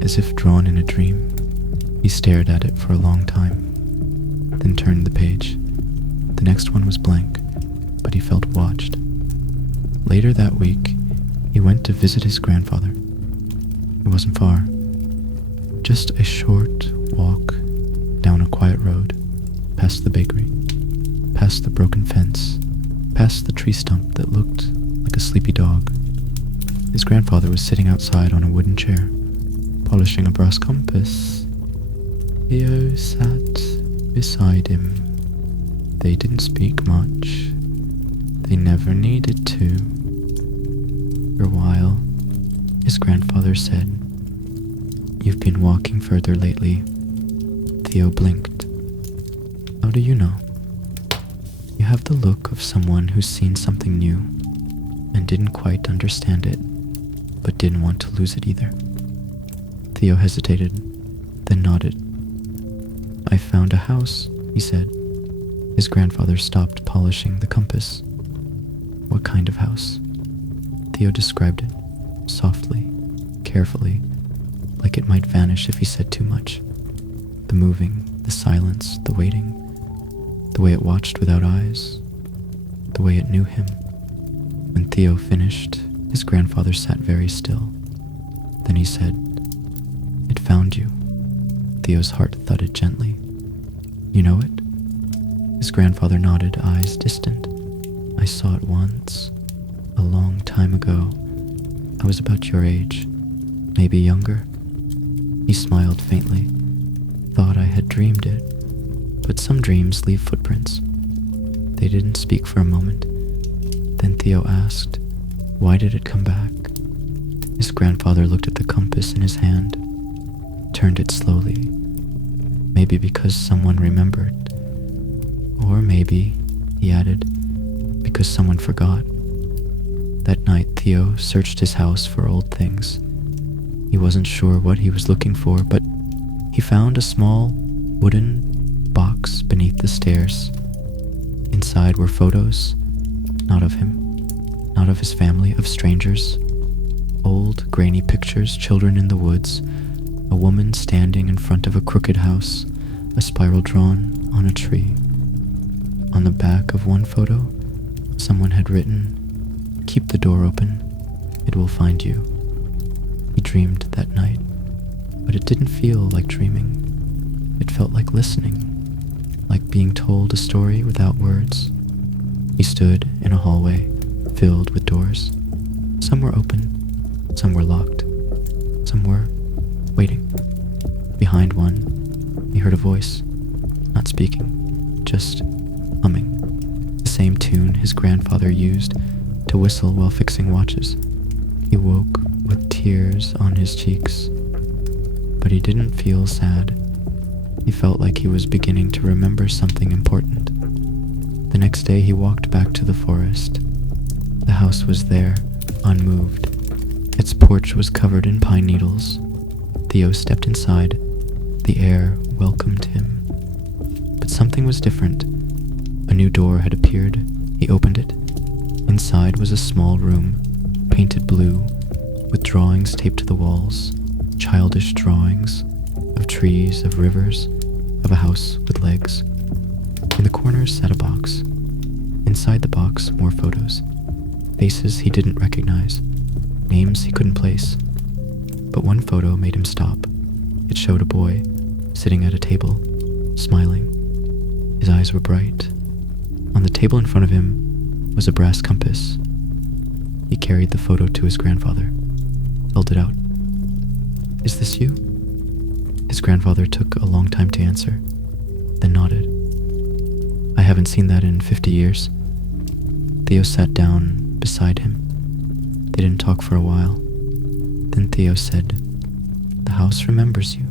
as if drawn in a dream. He stared at it for a long time, then turned the page. The next one was blank, but he felt watched. Later that week, he went to visit his grandfather. It wasn't far. Just a short walk down a quiet road, past the bakery, past the broken fence, past the tree stump that looked like a sleepy dog. His grandfather was sitting outside on a wooden chair, polishing a brass compass. Theo sat beside him. They didn't speak much. They never needed to. For a while, his grandfather said, "You've been walking further lately." Theo blinked. "How do you know?" "You have the look of someone who's seen something new and didn't quite understand it, but didn't want to lose it either." Theo hesitated, then nodded. "I found a house," he said. His grandfather stopped polishing the compass. "What kind of house?" Theo described it, softly, carefully, like it might vanish if he said too much. The moving, the silence, the waiting, the way it watched without eyes, the way it knew him. When Theo finished, his grandfather sat very still. Then he said, "It found you." Theo's heart thudded gently. "You know it?" His grandfather nodded, eyes distant. "I saw it once, a long time ago. I was about your age, maybe younger." He smiled faintly. "Thought I had dreamed it, but some dreams leave footprints." They didn't speak for a moment. Then Theo asked, "Why did it come back?" His grandfather looked at the compass in his hand, turned it slowly. "Maybe because someone remembered. Or maybe," he added, "because someone forgot." That night, Theo searched his house for old things. He wasn't sure what he was looking for, but he found a small wooden box beneath the stairs. Inside were photos, not of him, not of his family, of strangers. Old, grainy pictures, children in the woods, a woman standing in front of a crooked house, a spiral drawn on a tree. On the back of one photo, Someone had written, "Keep the door open, it will find you." He dreamed that night, but it didn't feel like dreaming. It felt like listening, like being told a story without words. He stood in a hallway filled with doors. Some were open, some were locked, some were waiting. Behind one, he heard a voice, not speaking, just humming. The same tune his grandfather used to whistle while fixing watches. He woke with tears on his cheeks, but he didn't feel sad. He felt like he was beginning to remember something important. The next day he walked back to the forest. The house was there, unmoved. Its porch was covered in pine needles. Theo stepped inside. The air welcomed him. But something was different. A new door had appeared. He opened it. Inside was a small room, painted blue, with drawings taped to the walls, childish drawings of trees, of rivers, of a house with legs. In the corners sat a box. Inside the box, more photos. Faces he didn't recognize. Names he couldn't place. But one photo made him stop. It showed a boy sitting at a table, smiling. His eyes were bright. On the table in front of him was a brass compass. He carried the photo to his grandfather, held it out. "Is this you?" His grandfather took a long time to answer, then nodded. "I haven't seen that in 50 years. Theo sat down beside him. They didn't talk for a while. Then Theo said, "The house remembers you."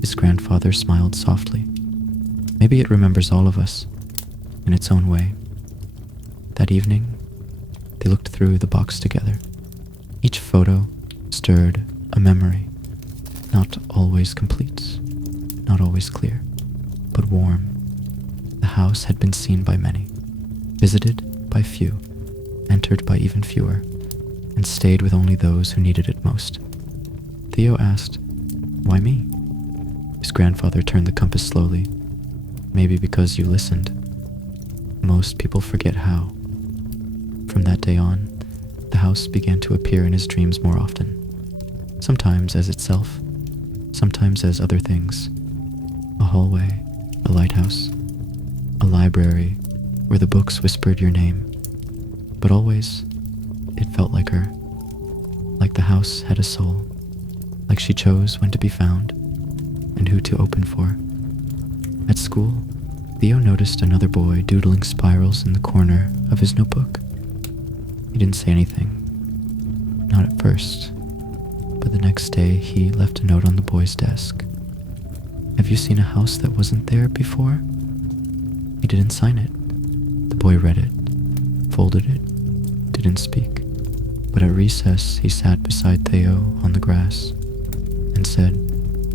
His grandfather smiled softly. "Maybe it remembers all of us, in its own way." That evening, they looked through the box together. Each photo stirred a memory, not always complete, not always clear, but warm. The house had been seen by many, visited by few, entered by even fewer, and stayed with only those who needed it most. Theo asked, "Why me?" His grandfather turned the compass slowly. "Maybe because you listened. Most people forget how." From that day on, the house began to appear in his dreams more often, sometimes as itself, sometimes as other things. A hallway, a lighthouse, a library where the books whispered your name. But always, it felt like her, like the house had a soul, like she chose when to be found and who to open for. At school, Theo noticed another boy doodling spirals in the corner of his notebook. He didn't say anything, not at first, but the next day he left a note on the boy's desk. "Have you seen a house that wasn't there before?" He didn't sign it. The boy read it, folded it, didn't speak. But at recess he sat beside Theo on the grass and said,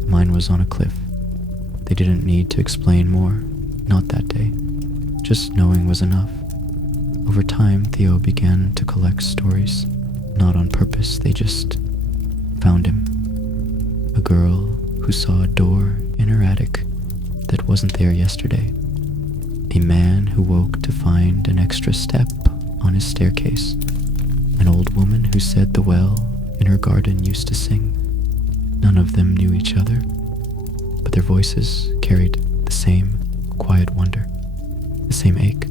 "Mine was on a cliff." They didn't need to explain more, not that day. Just knowing was enough. Over time, Theo began to collect stories, not on purpose, they just found him. A girl who saw a door in her attic that wasn't there yesterday. A man who woke to find an extra step on his staircase. An old woman who said the well in her garden used to sing. None of them knew each other, but their voices carried the same quiet wonder, the same ache,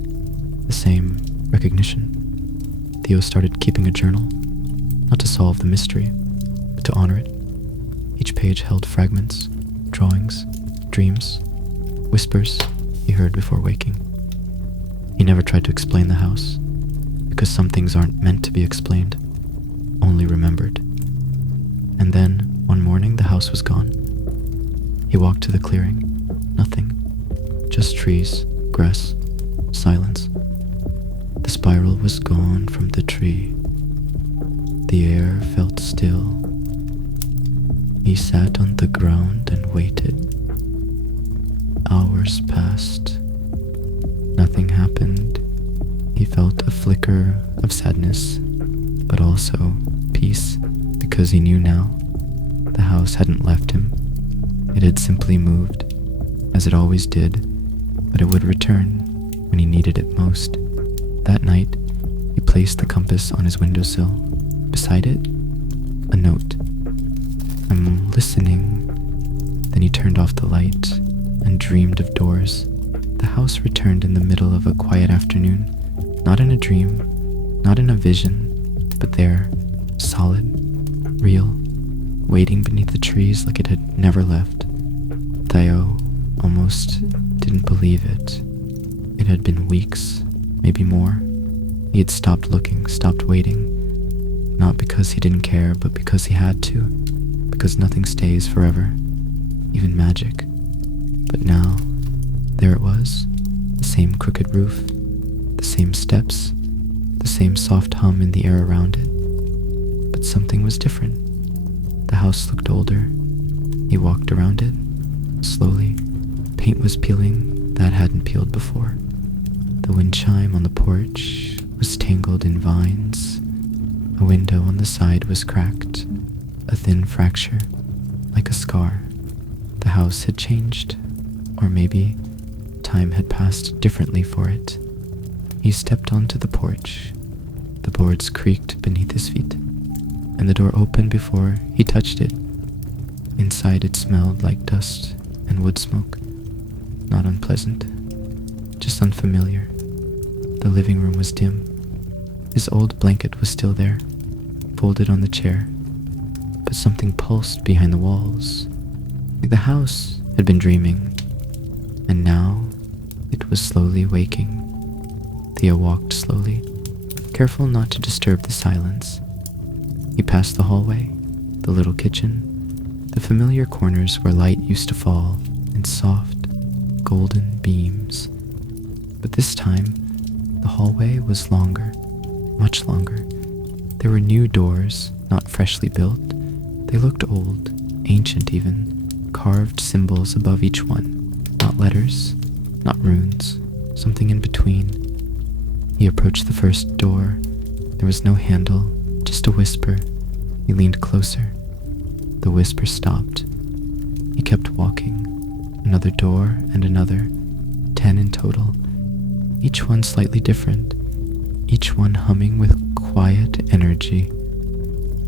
the same recognition. Theo started keeping a journal, not to solve the mystery, but to honor it. Each page held fragments, drawings, dreams, whispers he heard before waking. He never tried to explain the house, because some things aren't meant to be explained, only remembered. And then, one morning, the house was gone. He walked to the clearing. Nothing. Just trees, grass, silence. The spiral was gone from the tree. The air felt still. He sat on the ground and waited. Hours passed. Nothing happened. He felt a flicker of sadness, but also peace, because he knew now the house hadn't left him. It had simply moved, as it always did, but it would return when he needed it most. That night, he placed the compass on his windowsill. Beside it, a note. "I'm listening." Then he turned off the light and dreamed of doors. The house returned in the middle of a quiet afternoon, not in a dream, not in a vision, but there, solid, real, waiting beneath the trees like it had never left. Theo almost didn't believe it. It had been weeks, maybe more. He had stopped looking, stopped waiting, not because he didn't care, but because he had to, because nothing stays forever, even magic. But now, there it was, the same crooked roof, the same steps, the same soft hum in the air around it. But something was different. The house looked older. He walked around it, slowly. Paint was peeling that hadn't peeled before. The wind chime on the porch was tangled in vines. A window on the side was cracked, a thin fracture, like a scar. The house had changed, or maybe time had passed differently for it. He stepped onto the porch. The boards creaked beneath his feet, and the door opened before he touched it. Inside it smelled like dust and wood smoke. Not unpleasant, just unfamiliar. The living room was dim. His old blanket was still there, folded on the chair, but something pulsed behind the walls. The house had been dreaming, and now it was slowly waking. Theo walked slowly, careful not to disturb the silence. He passed the hallway, the little kitchen, the familiar corners where light used to fall in soft, golden beams. But this time, the hallway was longer, much longer. There were new doors, not freshly built. They looked old, ancient even, carved symbols above each one. Not letters, not runes, something in between. He approached the first door. There was no handle, just a whisper. He leaned closer. The whisper stopped. He kept walking. Another door and another, 10 in total. Each one slightly different. Each one humming with quiet energy.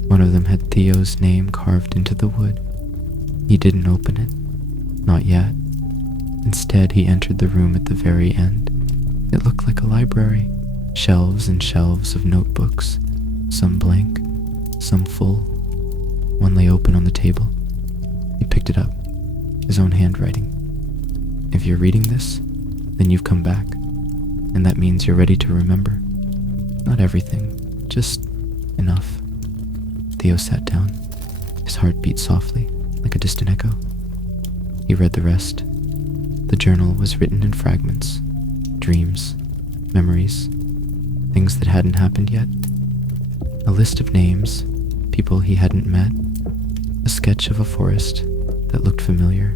One of them had Theo's name carved into the wood. He didn't open it. Not yet. Instead, he entered the room at the very end. It looked like a library. Shelves and shelves of notebooks. Some blank, some full. One lay open on the table. He picked it up. His own handwriting. "If you're reading this, then you've come back. And that means you're ready to remember. Not everything, just enough." Theo sat down. His heart beat softly, like a distant echo. He read the rest. The journal was written in fragments. Dreams, memories, things that hadn't happened yet. A list of names, people he hadn't met. A sketch of a forest that looked familiar.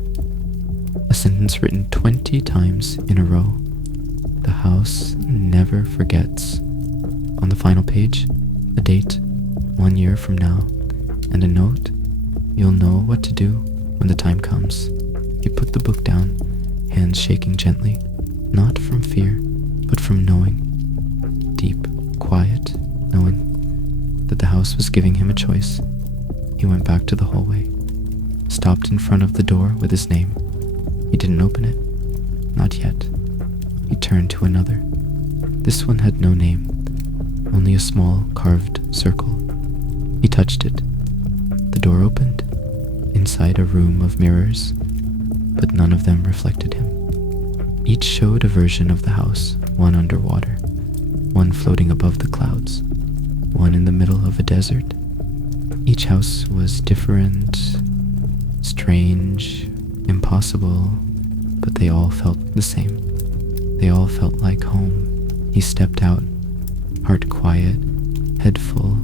A sentence written 20 times in a row. "The house never forgets." On the final page, a date, 1 year from now, and a note, "You'll know what to do when the time comes." He put the book down, hands shaking gently, not from fear, but from knowing. Deep, quiet, knowing that the house was giving him a choice. He went back to the hallway, stopped in front of the door with his name. He didn't open it. Not yet. He turned to another. This one had no name, only a small carved circle. He touched it. The door opened, inside a room of mirrors, but none of them reflected him. Each showed a version of the house, one underwater, one floating above the clouds, one in the middle of a desert. Each house was different, strange, impossible, but they all felt the same. They all felt like home. He stepped out, heart quiet, head full.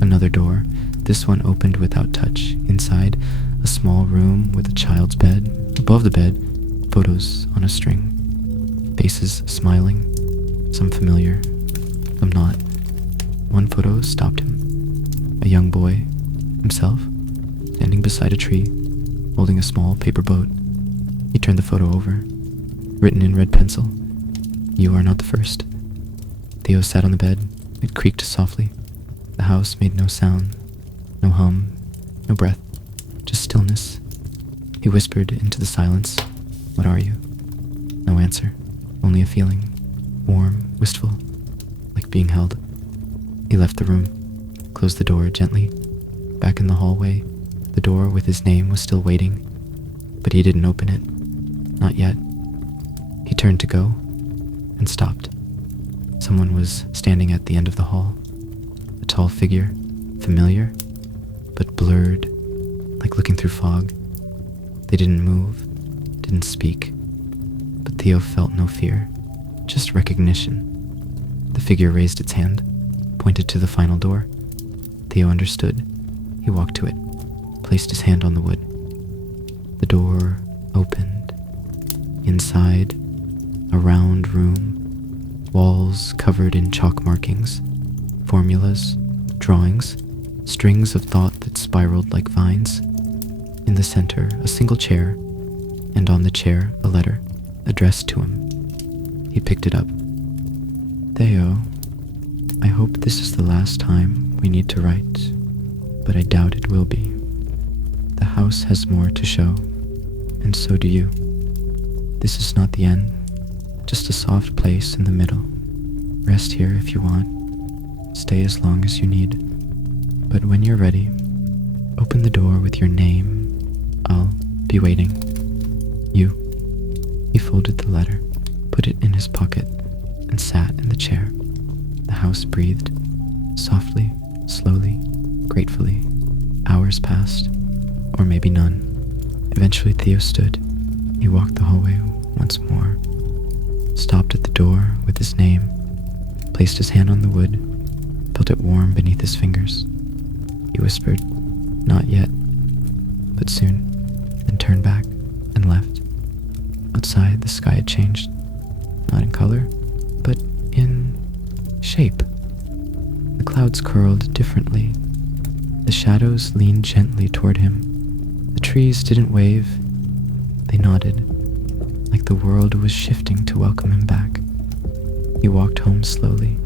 Another door. This one opened without touch. Inside, a small room with a child's bed. Above the bed, photos on a string. Faces smiling, some familiar, some not. One photo stopped him. A young boy, himself, standing beside a tree, holding a small paper boat. He turned the photo over. Written in red pencil, "You are not the first." Theo sat on the bed. It creaked softly. The house made no sound, no hum, no breath, just stillness. He whispered into the silence, "What are you?" No answer, only a feeling, warm, wistful, like being held. He left the room, closed the door gently. Back in the hallway, the door with his name was still waiting, but he didn't open it. Not yet. He turned to go, and stopped. Someone was standing at the end of the hall. A tall figure, familiar, but blurred, like looking through fog. They didn't move, didn't speak, but Theo felt no fear, just recognition. The figure raised its hand, pointed to the final door. Theo understood. He walked to it, placed his hand on the wood. The door opened. Inside, a round room, walls covered in chalk markings, formulas, drawings, strings of thought that spiraled like vines. In the center, a single chair, and on the chair, a letter addressed to him. He picked it up. "Theo, I hope this is the last time we need to write, but I doubt it will be. The house has more to show, and so do you. This is not the end, just a soft place in the middle. Rest here if you want. Stay as long as you need. But when you're ready, open the door with your name. I'll be waiting. You." He folded the letter, put it in his pocket, and sat in the chair. The house breathed, softly, slowly, gratefully. Hours passed, or maybe none. Eventually Theo stood. He walked the hallway once more, stopped at the door with his name, placed his hand on the wood, felt it warm beneath his fingers. He whispered, "Not yet, but soon," then turned back and left. Outside, the sky had changed, not in color, but in shape. The clouds curled differently. The shadows leaned gently toward him. The trees didn't wave, they nodded, like the world was shifting to welcome him back. He walked home slowly.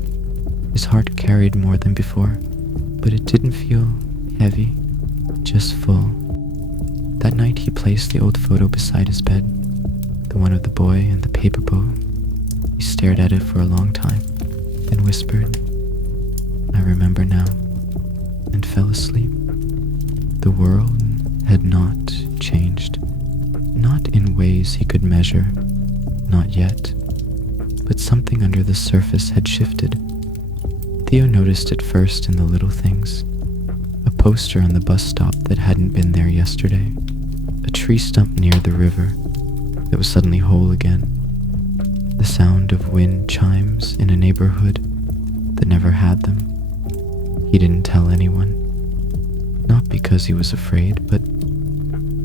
His heart carried more than before, but it didn't feel heavy, just full. That night he placed the old photo beside his bed, the one of the boy and the paper boat. He stared at it for a long time, and whispered, "I remember now," and fell asleep. The world had not changed, not in ways he could measure, not yet, but something under the surface had shifted. Theo noticed it first in the little things. A poster on the bus stop that hadn't been there yesterday, a tree stump near the river that was suddenly whole again, the sound of wind chimes in a neighborhood that never had them. He didn't tell anyone, not because he was afraid, but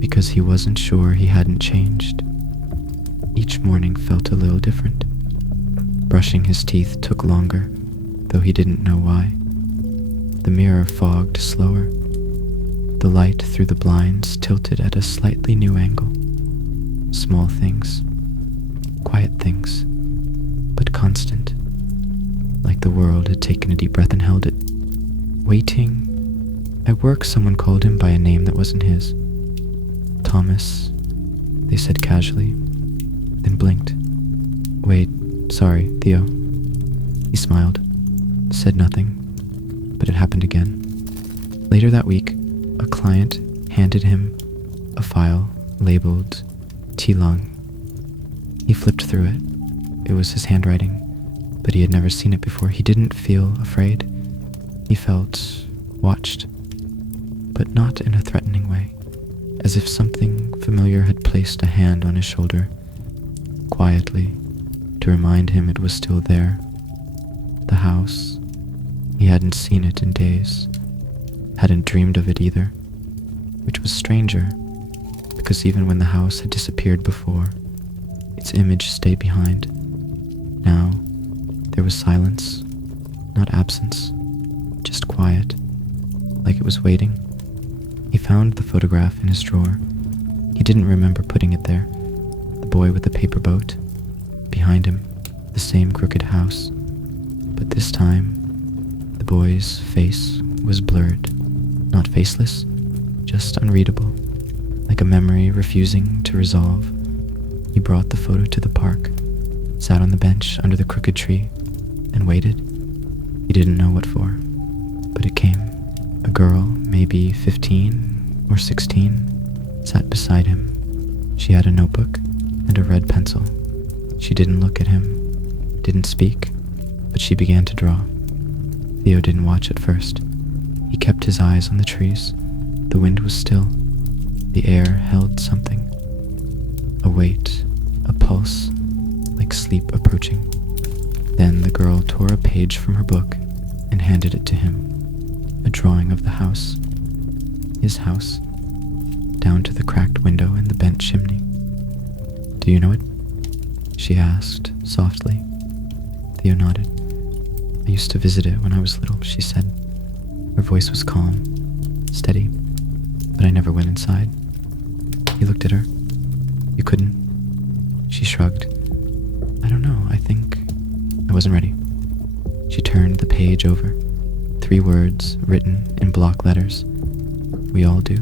because he wasn't sure he hadn't changed. Each morning felt a little different. Brushing his teeth took longer, though he didn't know why. The mirror fogged slower. The light through the blinds tilted at a slightly new angle. Small things, quiet things, but constant, like the world had taken a deep breath and held it. Waiting. At work, someone called him by a name that wasn't his. "Thomas," they said casually, then blinked. "Wait, sorry, Theo." He smiled, said nothing, but it happened again. Later that week, a client handed him a file labeled T-Lung. He flipped through it. It was his handwriting, but he had never seen it before. He didn't feel afraid. He felt watched, but not in a threatening way, as if something familiar had placed a hand on his shoulder, quietly, to remind him it was still there. The house. He hadn't seen it in days, hadn't dreamed of it either, which was stranger, because even when the house had disappeared before, its image stayed behind. Now, there was silence, not absence, just quiet, like it was waiting. He found the photograph in his drawer. He didn't remember putting it there. The boy with the paper boat. Behind him, the same crooked house. But this time, the boy's face was blurred, not faceless, just unreadable, like a memory refusing to resolve. He brought the photo to the park, sat on the bench under the crooked tree, and waited. He didn't know what for, but it came. A girl, maybe 15 or 16, sat beside him. She had a notebook and a red pencil. She didn't look at him, didn't speak, but she began to draw. Theo didn't watch at first. He kept his eyes on the trees. The wind was still. The air held something. A weight, a pulse, like sleep approaching. Then the girl tore a page from her book and handed it to him. A drawing of the house. His house. Down to the cracked window and the bent chimney. "Do you know it?" she asked softly. Theo nodded. "I used to visit it when I was little," she said. Her voice was calm, steady, but I never went inside. He looked at her. "You couldn't?" She shrugged. "I don't know, I think I wasn't ready." She turned the page over. 3 words written in block letters. "We all do."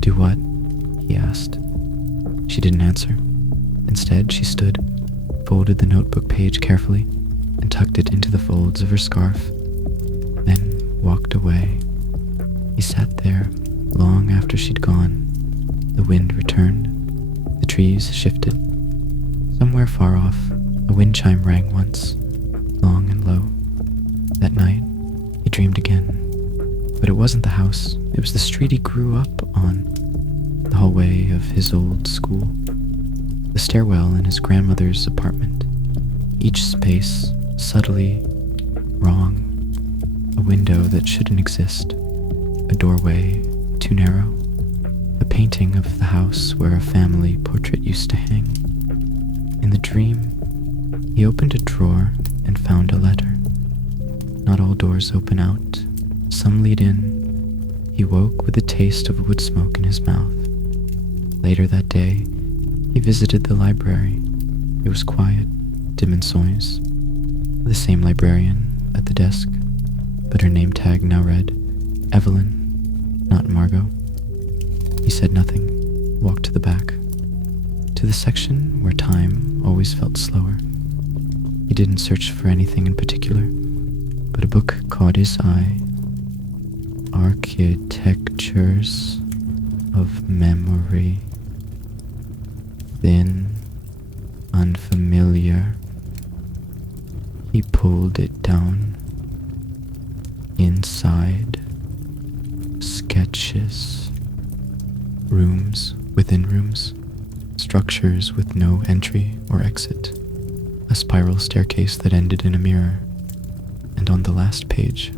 "Do what?" he asked. She didn't answer. Instead, she stood, folded the notebook page carefully, and tucked it into the folds of her scarf, then walked away. He sat there long after she'd gone. The wind returned. The trees shifted. Somewhere far off, a wind chime rang once, long and low. That night, he dreamed again. But it wasn't the house. It was the street he grew up on, the hallway of his old school, the stairwell in his grandmother's apartment. Each space subtly wrong. A window that shouldn't exist. A doorway too narrow. A painting of the house where a family portrait used to hang. In the dream, he opened a drawer and found a letter. Not all doors open out. Some lead in. He woke with the taste of wood smoke in his mouth. Later that day, he visited the library. It was quiet, dim and soils. The same librarian at the desk, but her name tag now read Evelyn, not Margot. He said nothing, walked to the back, to the section where time always felt slower. He didn't search for anything in particular, but a book caught his eye. Architectures of Memory. Thin, unfamiliar. He pulled it down. Inside, sketches. Rooms within rooms. Structures with no entry or exit. A spiral staircase that ended in a mirror. And on the last page,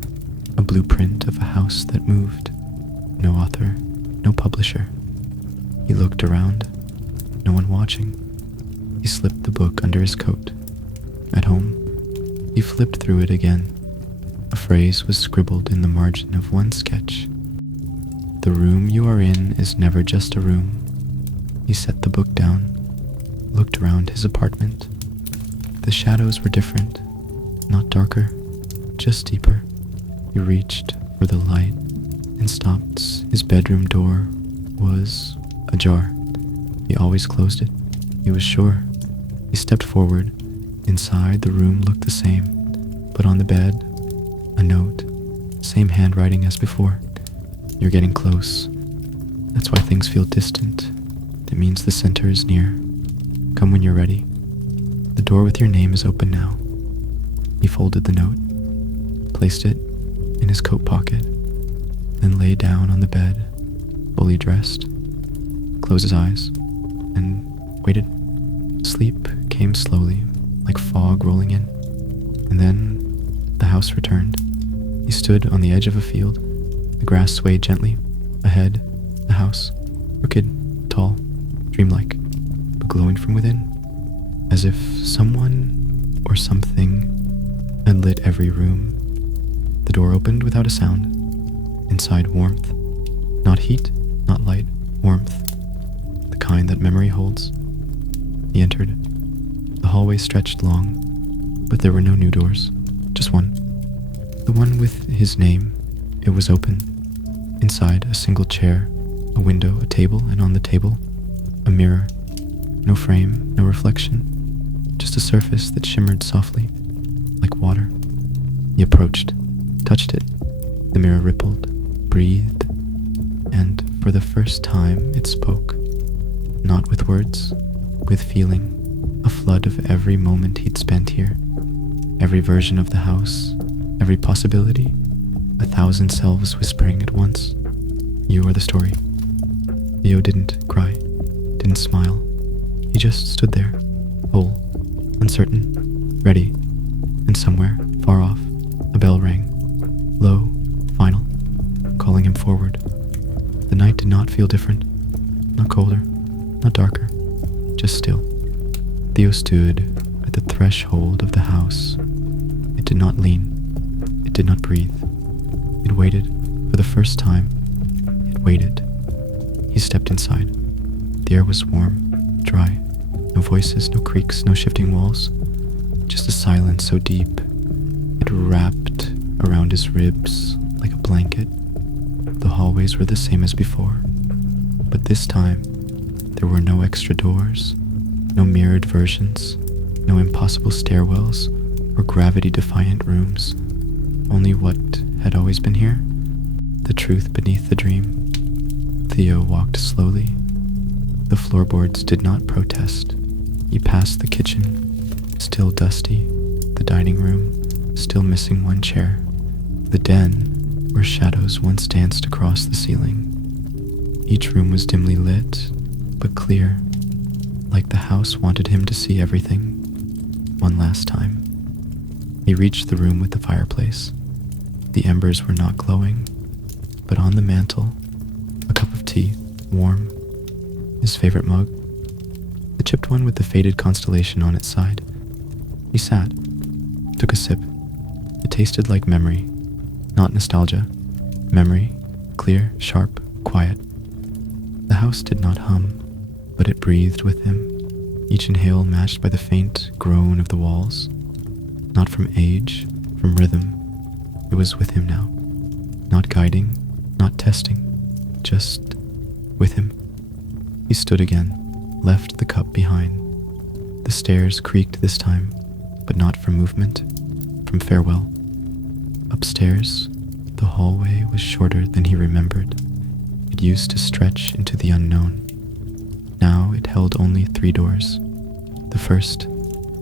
a blueprint of a house that moved. No author, no publisher. He looked around. No one watching. He slipped the book under his coat. At home, he flipped through it again. A phrase was scribbled in the margin of one sketch. "The room you are in is never just a room." He set the book down, looked around his apartment. The shadows were different, not darker, just deeper. He reached for the light and stopped. His bedroom door was ajar. He always closed it. He was sure. He stepped forward. Inside, the room looked the same, but on the bed, a note, same handwriting as before. "You're getting close. That's why things feel distant. It means the center is near. Come when you're ready. The door with your name is open now." He folded the note, placed it in his coat pocket, then lay down on the bed, fully dressed, closed his eyes, and waited. Sleep came slowly, like fog rolling in, and then the house returned. He stood on the edge of a field. The grass swayed gently. Ahead, the house, crooked, tall, dreamlike, but glowing from within, as if someone or something had lit every room. The door opened without a sound. Inside, warmth. Not heat, not light, warmth. The kind that memory holds. He entered. The hallway stretched long, but there were no new doors. Just one. The one with his name. It was open. Inside, a single chair, a window, a table, and on the table, a mirror. No frame, no reflection. Just a surface that shimmered softly, like water. He approached, touched it. The mirror rippled, breathed, and for the first time it spoke. Not with words, with feeling. A flood of every moment he'd spent here. Every version of the house, every possibility. 1,000 selves whispering at once. You are the story. Theo didn't cry, didn't smile. He just stood there, whole, uncertain, ready, and somewhere, far off, a bell rang. Low, final, calling him forward. The night did not feel different. Not colder, not darker, just still. Theo stood at the threshold of the house. It did not lean. It did not breathe. It waited for the first time. It waited. He stepped inside. The air was warm, dry. No voices, no creaks, no shifting walls. Just a silence so deep. It wrapped around his ribs like a blanket. The hallways were the same as before. But this time, there were no extra doors. No mirrored versions, no impossible stairwells or gravity-defiant rooms. Only what had always been here, the truth beneath the dream. Theo walked slowly. The floorboards did not protest. He passed the kitchen, still dusty, the dining room, still missing one chair, the den, where shadows once danced across the ceiling. Each room was dimly lit, but clear. Like the house wanted him to see everything, one last time. He reached the room with the fireplace. The embers were not glowing, but on the mantel, a cup of tea, warm, his favorite mug, the chipped one with the faded constellation on its side. He sat, took a sip. It tasted like memory, not nostalgia. Memory, clear, sharp, quiet. The house did not hum, but it breathed with him, each inhale matched by the faint groan of the walls. Not from age, from rhythm. It was with him now. Not guiding, not testing, just with him. He stood again, left the cup behind. The stairs creaked this time, but not from movement, from farewell. Upstairs, the hallway was shorter than he remembered. It used to stretch into the unknown. Now it held only 3 doors. The first,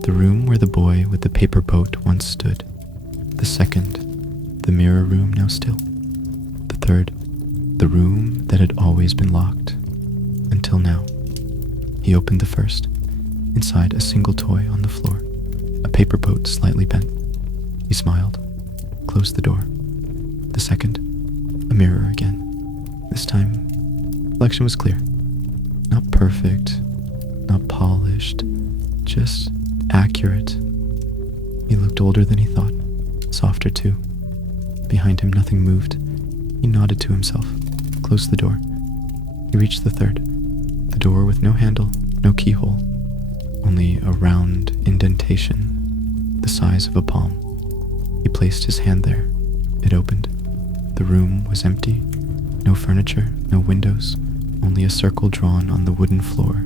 the room where the boy with the paper boat once stood. The second, the mirror room now still. The third, the room that had always been locked. Until now. He opened the first. Inside, a single toy on the floor. A paper boat slightly bent. He smiled, closed the door. The second, a mirror again. This time, reflection was clear. Not perfect, not polished, just accurate. He looked older than he thought, softer too. Behind him nothing moved. He nodded to himself, closed the door. He reached the third, the door with no handle, no keyhole, only a round indentation, the size of a palm. He placed his hand there. It opened. The room was empty, no furniture, no windows. Only a circle drawn on the wooden floor,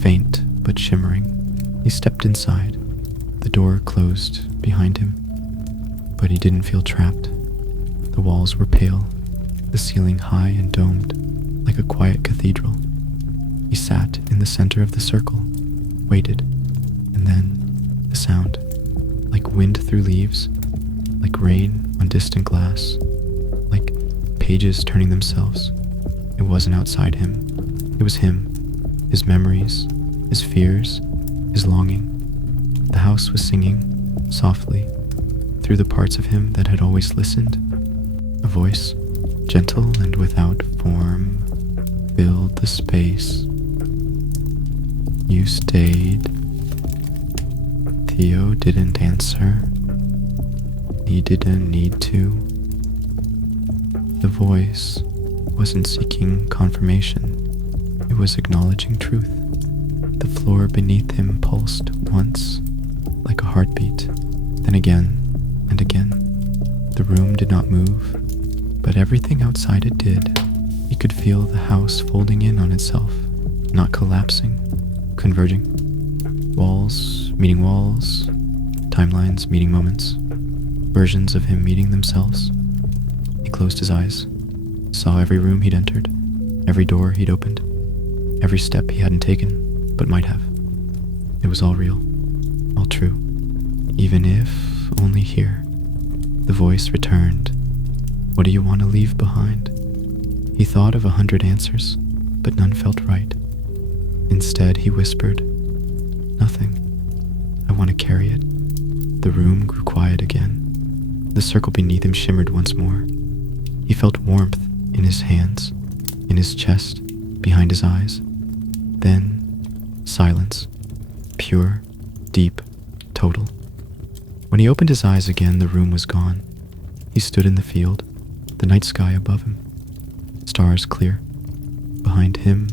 faint but shimmering. He stepped inside. The door closed behind him, but he didn't feel trapped. The walls were pale, the ceiling high and domed, like a quiet cathedral. He sat in the center of the circle, waited, and then the sound, like wind through leaves, like rain on distant glass, like pages turning themselves. It wasn't outside him. It was him, his memories, his fears, his longing. The house was singing, softly, through the parts of him that had always listened. A voice, gentle and without form, filled the space. You stayed. Theo didn't answer. He didn't need to. The voice wasn't seeking confirmation. It was acknowledging truth. The floor beneath him pulsed once, like a heartbeat, then again and again. The room did not move, but everything outside it did. He could feel the house folding in on itself, not collapsing, converging. Walls meeting walls, timelines meeting moments, versions of him meeting themselves. He closed his eyes, saw every room he'd entered, every door he'd opened, every step he hadn't taken, but might have. It was all real, all true, even if only here. The voice returned. What do you want to leave behind? He thought of 100 answers, but none felt right. Instead, he whispered, nothing. I want to carry it. The room grew quiet again. The circle beneath him shimmered once more. He felt warmth in his hands, in his chest, behind his eyes. Then, silence. Pure, deep, total. When he opened his eyes again, the room was gone. He stood in the field, the night sky above him. Stars clear. Behind him,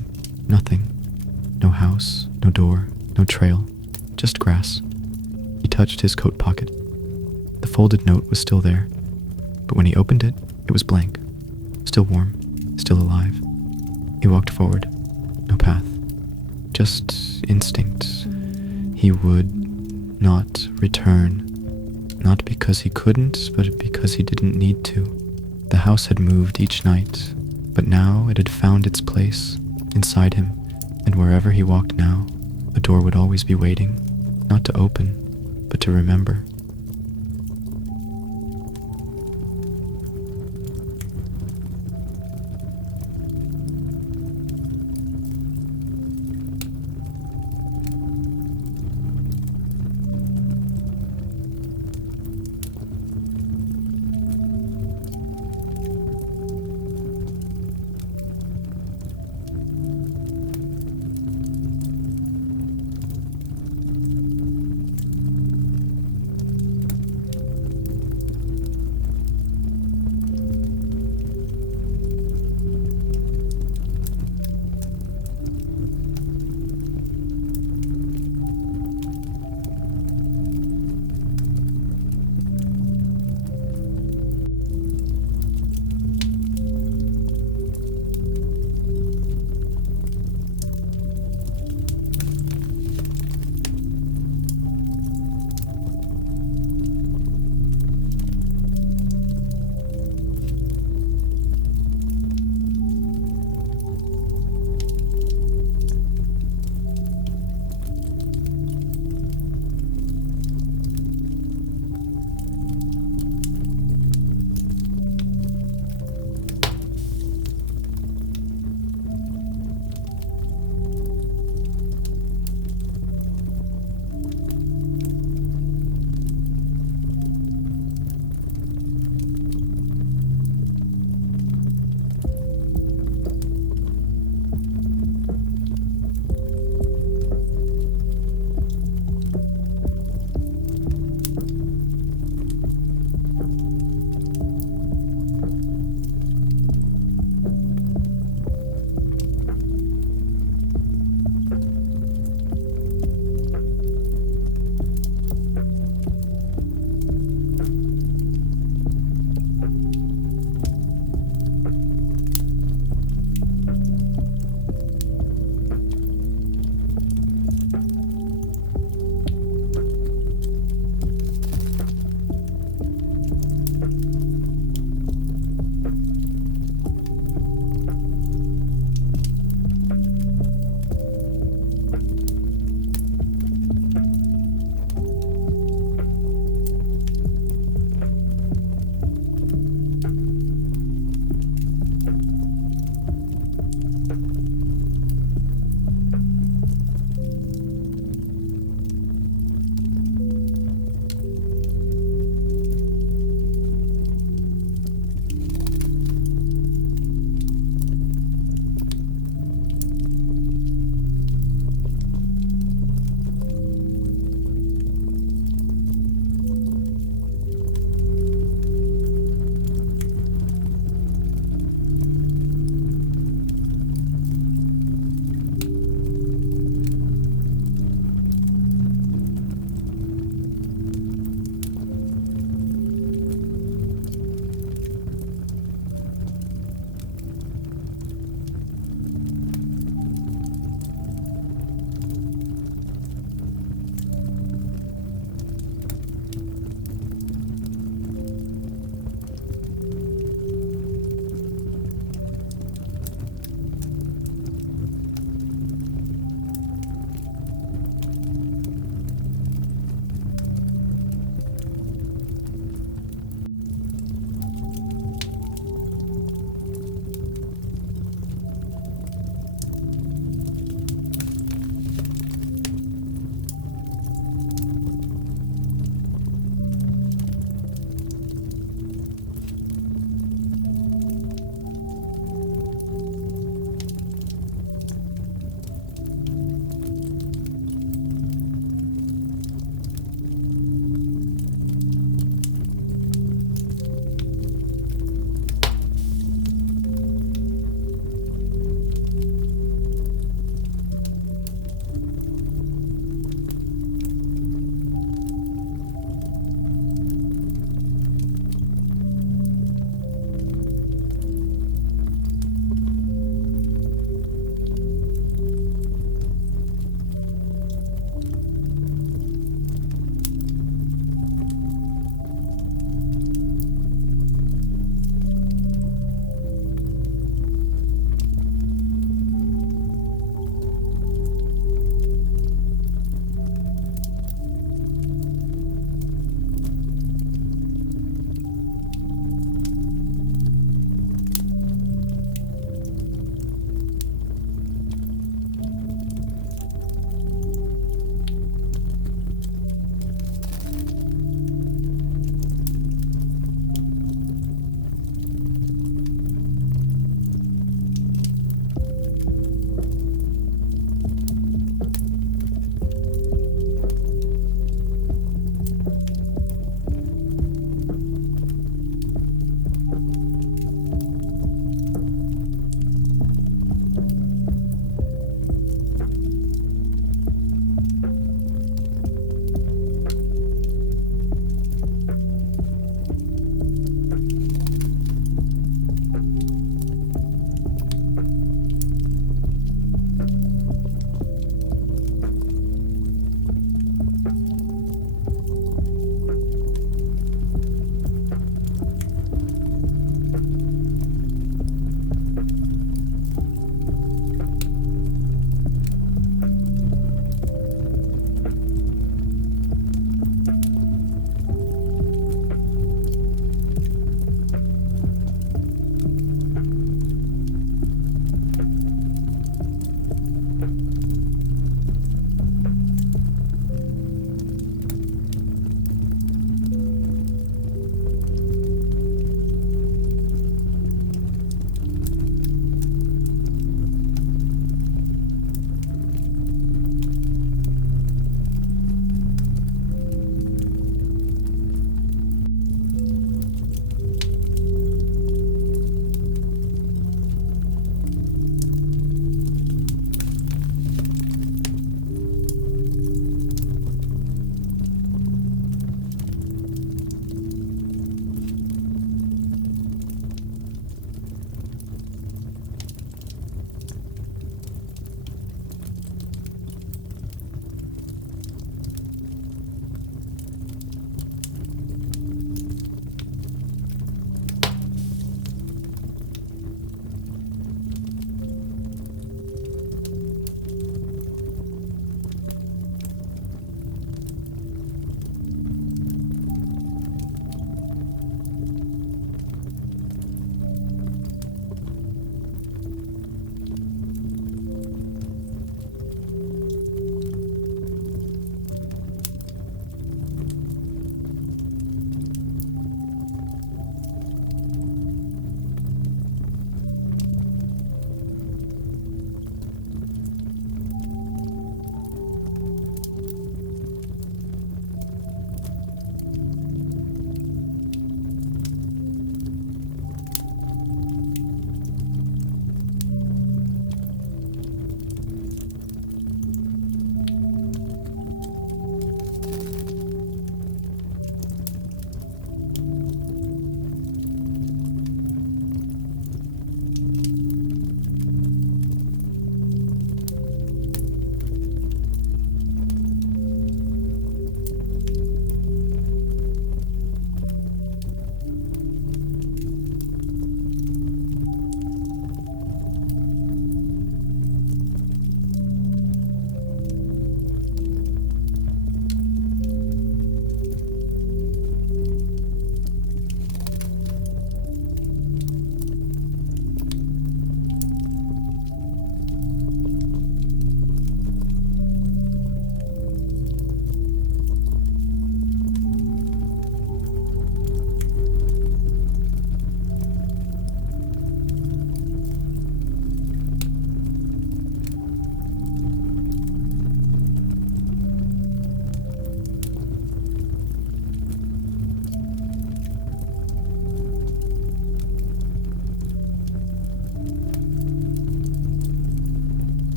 nothing. No house, no door, no trail, just grass. He touched his coat pocket. The folded note was still there, but when he opened it, it was blank. Still warm, still alive. He walked forward. No path. Just instinct. He would not return. Not because he couldn't, but because he didn't need to. The house had moved each night, but now it had found its place inside him, and wherever he walked now, a door would always be waiting, not to open, but to remember.